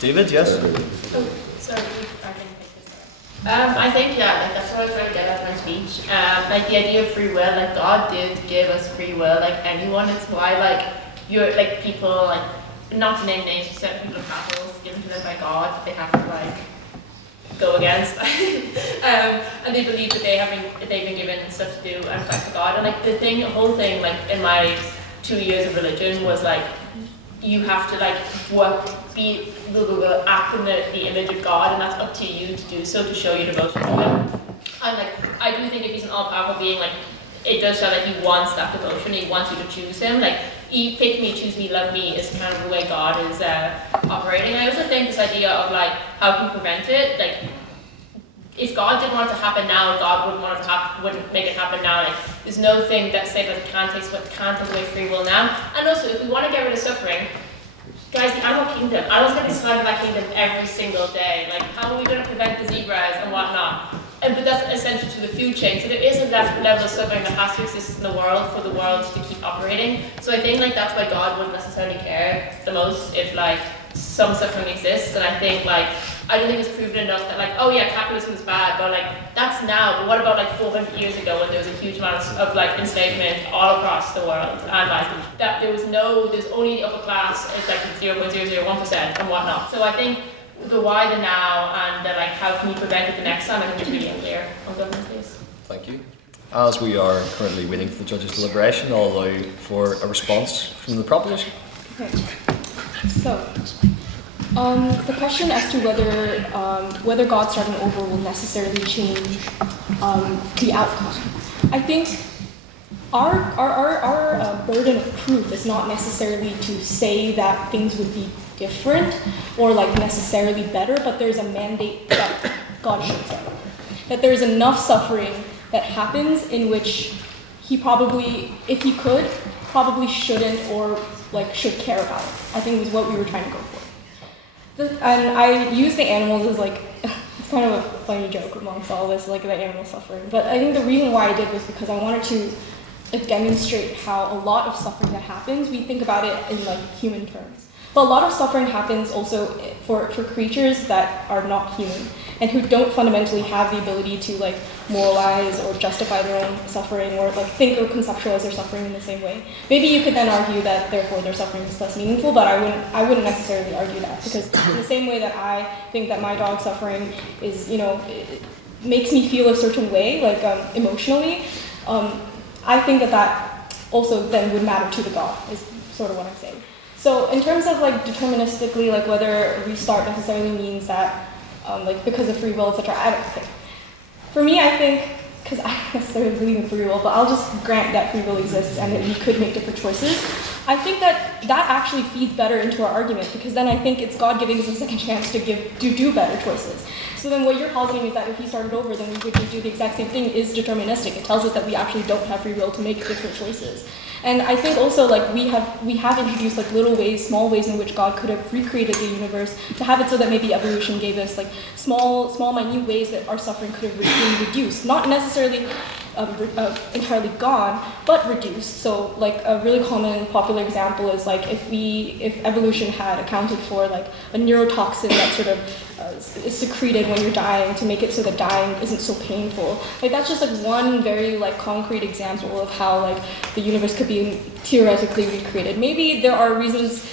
David, yes? Sorry, I think, that's what I was trying to get at in my speech. The idea of free will, God did give us free will, anyone. It's why, you're, people, not to name names, but certain people have battles given to them by God, they have to, go against. And they believe that they've been given stuff to do and fight for God. And, the whole thing, in my 2 years of religion was, you have to, act in the image of God, and that's up to you to do so, to show your devotion to him. And I do think if he's an all-powerful being, it does show that he wants that devotion, he wants you to choose him. He pick me, choose me, love me is kind of the way God is operating. I also think this idea of how can you prevent it? If God didn't want it to happen now, God wouldn't make it happen now. There's no thing that says that can't take away free will now. And also, if we want to get rid of suffering, guys, the animal kingdom, animals get described in that kingdom every single day. How are we going to prevent the zebras and whatnot? But that's essential to the food chain. So there is a level of suffering that has to exist in the world for the world to keep operating. So I think that's why God wouldn't necessarily care the most if some suffering exists. And I think I don't think it's proven enough that like, oh yeah, capitalism is bad, but like that's now. But what about like 400 years ago when there was a huge amount of like enslavement all across the world, and like that there's only the upper class, it's like 0.001% and whatnot. So I think the why, the now, and the like how can you prevent it the next time, I think it's really unclear on government's case. Thank you. As we are currently waiting for the judge's deliberation, I'll allow for a response from the proposition. Okay. So, the question as to whether God starting over will necessarily change the outcome. I think our burden of proof is not necessarily to say that things would be different or like necessarily better, but there's a mandate that God should start. That there is enough suffering that happens in which he probably, if he could, probably shouldn't or like should care about it. I think was what we were trying to go for. And I use the animals as like, it's kind of a funny joke amongst all this, like the animal suffering. But I think the reason why I did was because I wanted to like, demonstrate how a lot of suffering that happens, we think about it in like human terms. But a lot of suffering happens also for creatures that are not human and who don't fundamentally have the ability to like moralize or justify their own suffering or like think or conceptualize their suffering in the same way. Maybe you could then argue that therefore their suffering is less meaningful, but I wouldn't necessarily argue that, because in the same way that I think that my dog's suffering is, you know, it makes me feel a certain way, like emotionally, I think that also then would matter to the God, is sort of what I'm saying. So in terms of like deterministically, like whether restart necessarily means that like because of free will, etc. I don't think. For me, I think, because I don't necessarily believe in free will, but I'll just grant that free will exists and that we could make different choices. I think that actually feeds better into our argument, because then I think it's God giving us a second chance to do better choices. So then what you're positing is that if he started over, then we would just do the exact same thing, is deterministic. It tells us that we actually don't have free will to make different choices. And I think also like we have introduced like little ways, small ways in which God could have recreated the universe to have it so that maybe evolution gave us like small minute ways that our suffering could have been reduced, not necessarily entirely gone, but reduced. So like a really common popular example is like if evolution had accounted for like a neurotoxin that sort of is secreted when you're dying to make it so that dying isn't so painful. Like that's just like one very like concrete example of how like the universe could be theoretically recreated. Maybe there are reasons,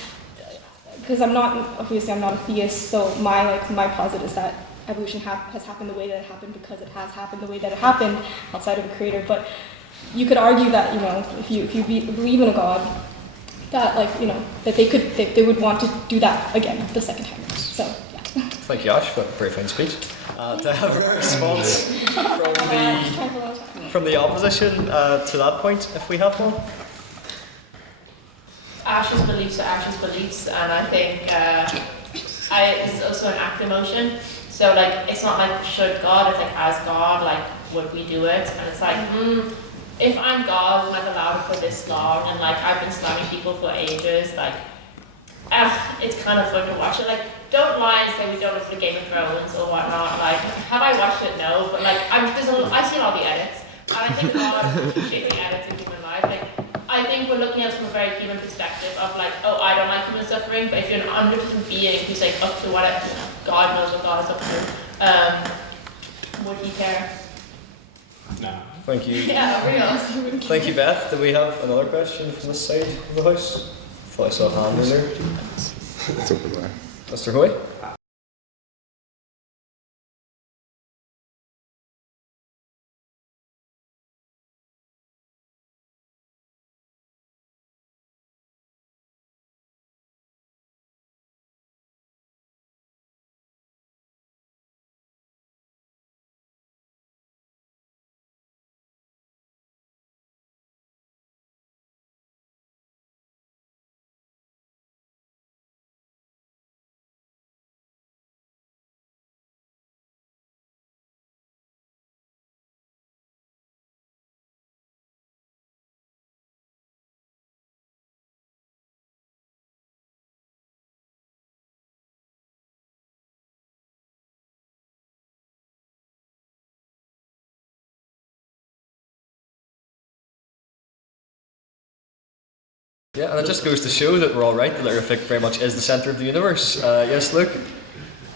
because I'm not a theist, so my posit is that evolution has happened the way that it happened because it has happened the way that it happened outside of a creator. But you could argue that, you know, if you believe in a God, that like, you know, that they would want to do that again the second time. So yeah. Thank you, Ash, for that very fine speech. To have a response from the opposition to that point, if we have one. Ash's beliefs are Ash's beliefs, and I think this is also an active motion. So like, it's not like should God, it's like as God, like would we do it? And it's like, if I'm God and I've allowed it for this long, and like I've been slamming people for ages, like, it's kind of fun to watch it. Like, don't lie and say we don't look for Game of Thrones or whatnot. Like, have I watched it? No, but like, I've seen all the edits, and I think God appreciate the edits in human life. Like, I think we're looking at it from a very human perspective of like, oh, I don't like human suffering, but if you're an underlying being who's like up to whatever, you know, God knows what God is up to, would he care? No. Thank you. Yeah, real. Thank you, Beth. Do we have another question from this side of the house? I thought I saw a hand in there. It's over there. Mr. Hoy? Yeah, and it just goes to show that we're all right, that Earth very much is the centre of the universe. Yes, Luke?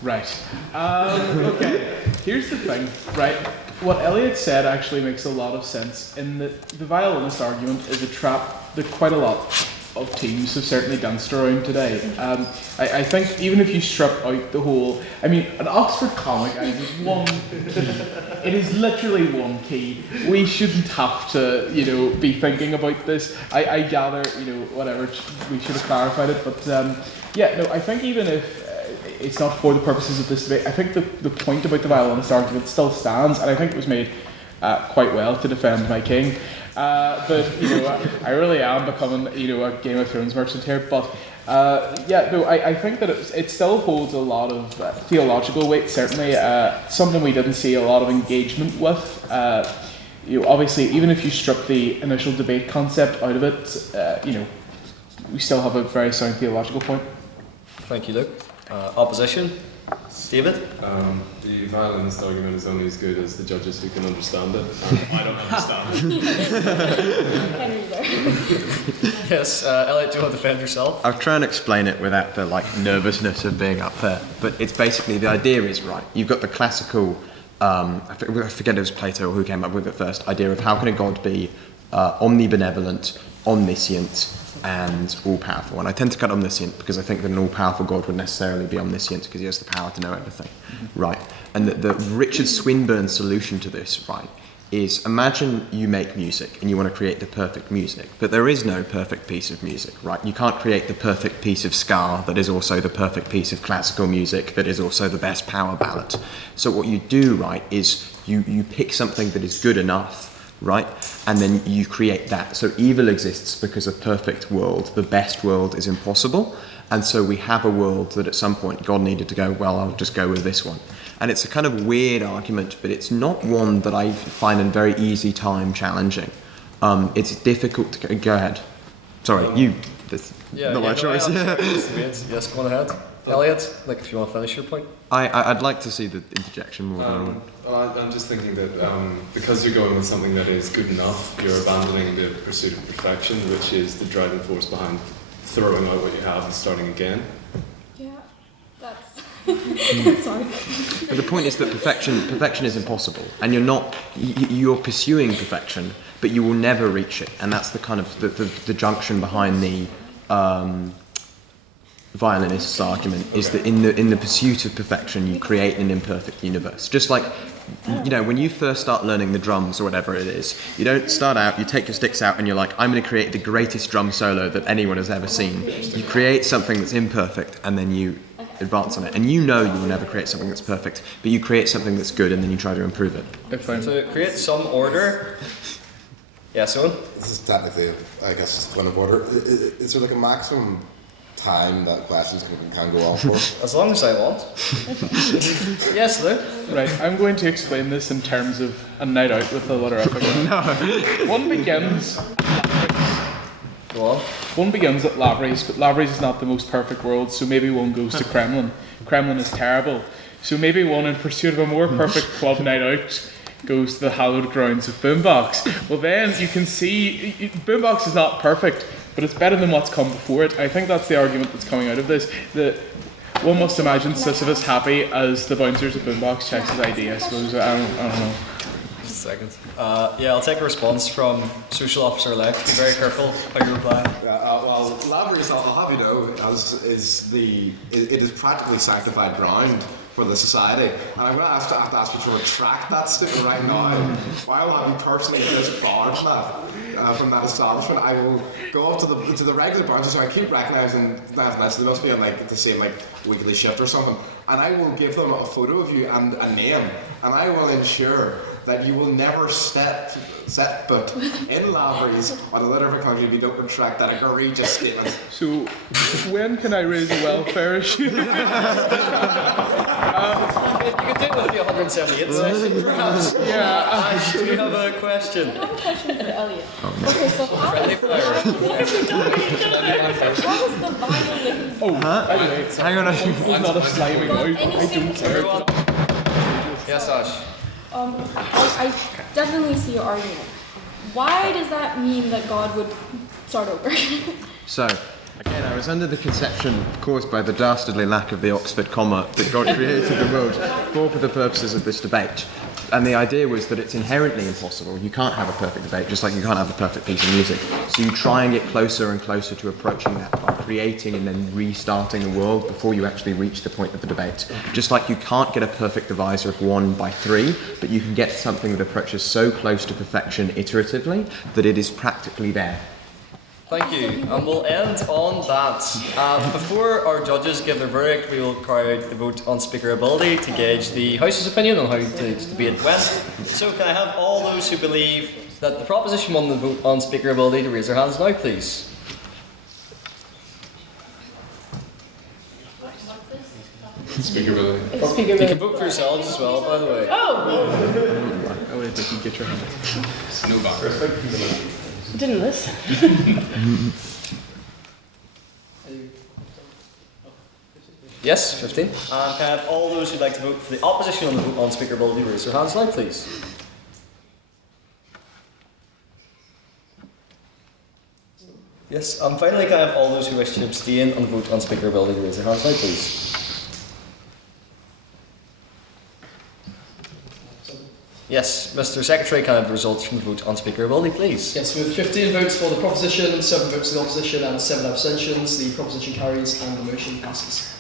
Right. Okay. Here's the thing, right? What Elliot said actually makes a lot of sense in that the violinist argument is a trap that quite a lot of teams have certainly danced around today. I think even if you strip out the whole, I mean, an Oxford comic is one key. It is literally one key. We shouldn't have to, be thinking about this. I gather, whatever, we should have clarified it, but I think even if it's not for the purposes of this debate, I think the point about the violinist argument still stands, and I think it was made quite well to defend my king. But I really am becoming a Game of Thrones merchant here. But I think that it still holds a lot of theological weight. Certainly, something we didn't see a lot of engagement with. Obviously, even if you strip the initial debate concept out of it, we still have a very sound theological point. Thank you, Luke. Opposition? David? The violinist argument is only as good as the judges who can understand it. I don't understand it. Yes, Elliot, do you want to defend yourself? I'll try and explain it without the nervousness of being up there. But it's basically, the idea is right. You've got the classical, I forget it was Plato who came up with it first, idea of how can a god be omnibenevolent, omniscient, and all-powerful. And I tend to cut omniscient because I think that an all-powerful God would necessarily be omniscient because he has the power to know everything, right? And the Richard Swinburne solution to this, right, is imagine you make music and you want to create the perfect music, but there is no perfect piece of music, right? You can't create the perfect piece of ska that is also the perfect piece of classical music that is also the best power ballad. So what you do, right, is you pick something that is good enough, right? And then you create that. So evil exists because a perfect world, the best world, is impossible. And so we have a world that at some point God needed to go, well, I'll just go with this one. And it's a kind of weird argument, but it's not one that I find a very easy time challenging. It's difficult to go ahead. Sorry, you. Not my choice. Yes, go on ahead. Elliot, if you want to finish your point. I'd like to see the interjection more. I'm just thinking that because you're going with something that is good enough, you're abandoning the pursuit of perfection, which is the driving force behind throwing out what you have and starting again. Yeah, that's... Sorry. But the point is that perfection is impossible, and you're pursuing perfection, but you will never reach it, and that's the kind of the junction behind the violinist's argument is that in the pursuit of perfection you create an imperfect universe. Just like when you first start learning the drums or whatever it is, you don't start out, you take your sticks out and you're like, I'm going to create the greatest drum solo that anyone has ever seen. You create something that's imperfect and then you advance on it, and you will never create something that's perfect, but you create something that's good and then you try to improve it. To create some order. Yes, Eóin? This is technically, I guess, just one of order. Is there a maximum time that questions can go on for? As long as I want. Yes, Luke? Right, I'm going to explain this in terms of a night out with a Lotterific. One begins at Lavery's. Go on. One begins at Lavery's, but Lavery's is not the most perfect world, so maybe one goes to Kremlin. Kremlin is terrible. So maybe one, in pursuit of a more perfect club night out, goes to the hallowed grounds of Boombox. Well then, you can see, Boombox is not perfect, but it's better than what's come before it. I think that's the argument that's coming out of this. One must imagine Sisyphus happy as the bouncers of Boombox checks his ID, I suppose. I don't know. Just a second. I'll take a response from Social Officer Elect. Be very careful how you reply. Well, Lavery's, I'll have you know, it is practically sanctified ground for the society. And I'm going to have to ask you to retract that statement right now. I will have you personally disbarred from that establishment. I will go up to the regular bouncers, so I keep recognising that they must be on the same weekly shift or something, and I will give them a photo of you and a name, and I will ensure that you will never set foot in Lavery's on a Lotterific claim if you don't retract that egregious statement. So, when can I raise a welfare issue? You could do it with the 178 session, perhaps. Yeah. Do you have a question? I have a question for Elliot. Okay, so friendly fire. What was the violin? Oh, anyway, hang on. I'm not a sliming out. I don't care. Yes, Ash. I definitely see your argument. Why does that mean that God would start over? So, Again, I was under the conception, caused by the dastardly lack of the Oxford comma, that God created the world for the purposes of this debate. And the idea was that it's inherently impossible. You can't have a perfect debate, just like you can't have a perfect piece of music. So you try and get closer and closer to approaching that by creating and then restarting the world before you actually reach the point of the debate. Just like you can't get a perfect divisor of 1 by 3, but you can get something that approaches so close to perfection iteratively that it is practically there. Thank you, and we'll end on that. Before our judges give their verdict, we will carry out the vote on speaker ability to gauge the House's opinion on how today's debate went. So can I have all those who believe that the proposition won the vote on speaker ability to raise their hands now, please? Speaker ability. You can vote for yourselves as well, by the way. Oh, wait, you get your hand. No back. Didn't listen. Yes, 15. And can I have all those who'd like to vote for the opposition on the vote on speaker ability raise their hands now, please? Yes, and finally, can I have all those who wish to abstain on the vote on speaker ability raise their hands now, please? Yes, Mr. Secretary, can I have the results from the vote on speaker ability, please? Yes, with 15 votes for the proposition, 7 votes in the opposition, and 7 abstentions, the proposition carries and the motion passes.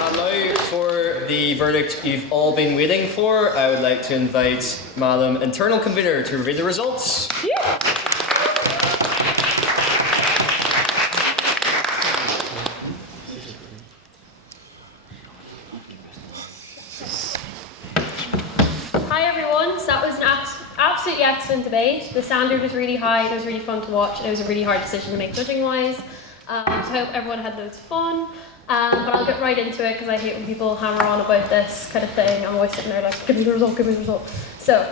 And now for the verdict you've all been waiting for, I would like to invite Madam Internal Convener to reveal the results. Hi everyone, so that was an absolutely excellent debate. The standard was really high, it was really fun to watch, and it was a really hard decision to make judging wise. So I hope everyone had loads of fun. But I'll get right into it because I hate when people hammer on about this kind of thing. I'm always sitting there like, give me the result, give me the result. So,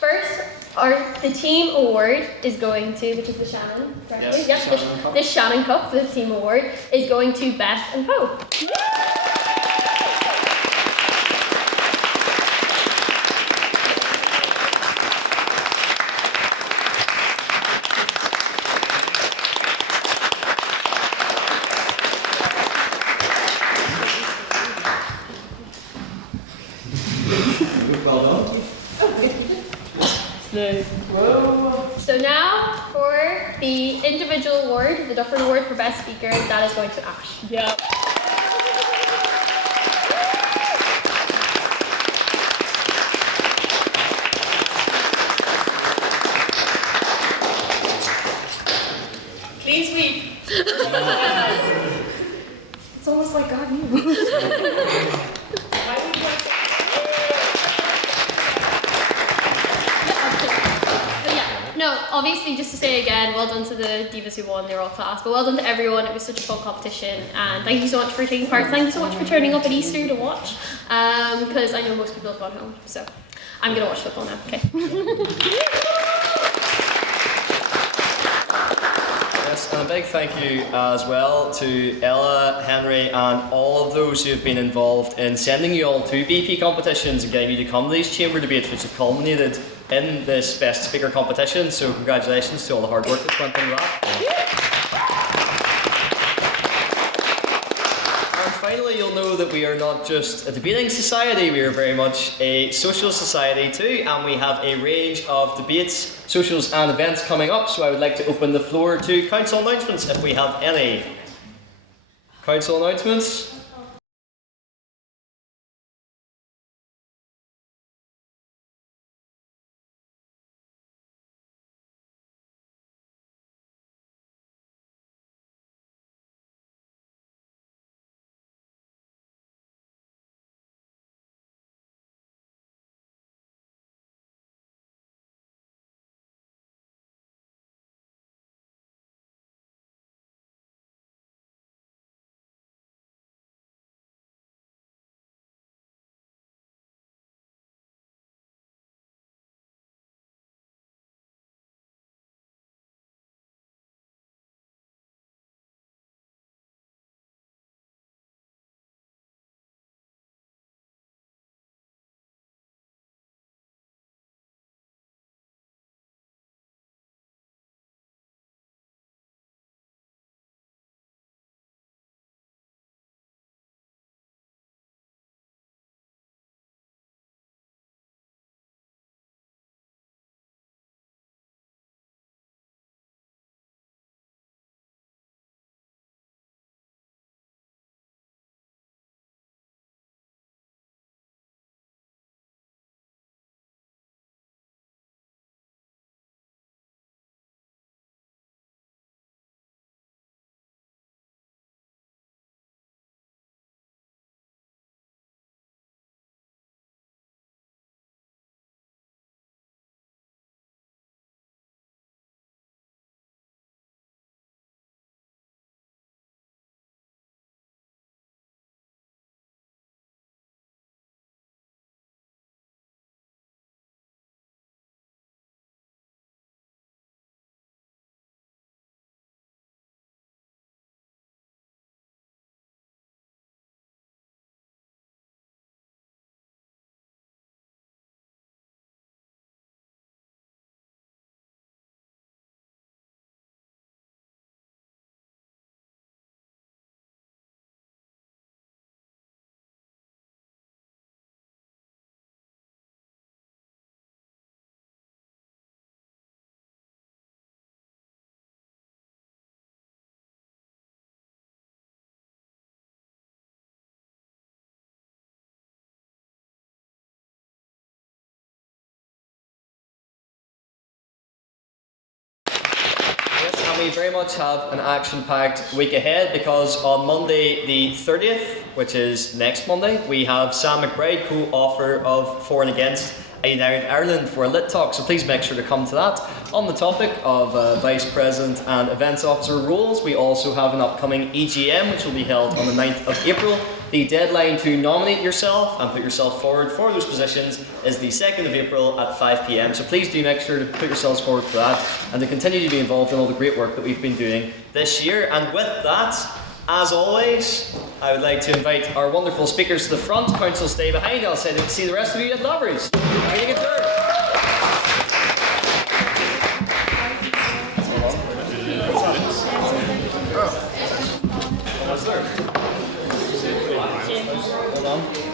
first, the team award is going to, which is the Shannon, correctly? Yes, the Shannon Cup, the team award, is going to Beth and Poe. So now for the individual award, the Dufferin Award for Best Speaker, that is going to Ash. Yeah. Please weep. It's almost like God knew. No, obviously, just to say again, well done to the divas who won, they were all class, but well done to everyone, it was such a fun competition, and thank you so much for taking part, thank you so much for turning up at Easter to watch, because I know most people have gone home, so I'm going to watch football now, okay. Yes, and a big thank you as well to Ella, Henry, and all of those who have been involved in sending you all to BP competitions and getting you to come to these chamber debates, which have culminated in this Best Speaker competition. So congratulations to all the hard work that's went into that. And finally, you'll know that we are not just a debating society, we are very much a social society too, and we have a range of debates, socials and events coming up. So I would like to open the floor to council announcements if we have any. Council announcements? we very much have an action-packed week ahead because on Monday the 30th, which is next Monday, we have Sam McBride, co-author of For and Against a United Ireland, for a lit talk, so please make sure to come to that. On the topic of Vice President and Events Officer roles, we also have an upcoming EGM which will be held on the 9th of April. The deadline to nominate yourself and put yourself forward for those positions is the 2nd of April at 5 p.m. So please do make sure to put yourselves forward for that and to continue to be involved in all the great work that we've been doing this year. And with that, as always, I would like to invite our wonderful speakers to the front. Council, stay behind. I'll say to see the rest of you at Lavery's. Meeting adjourned. Hold on.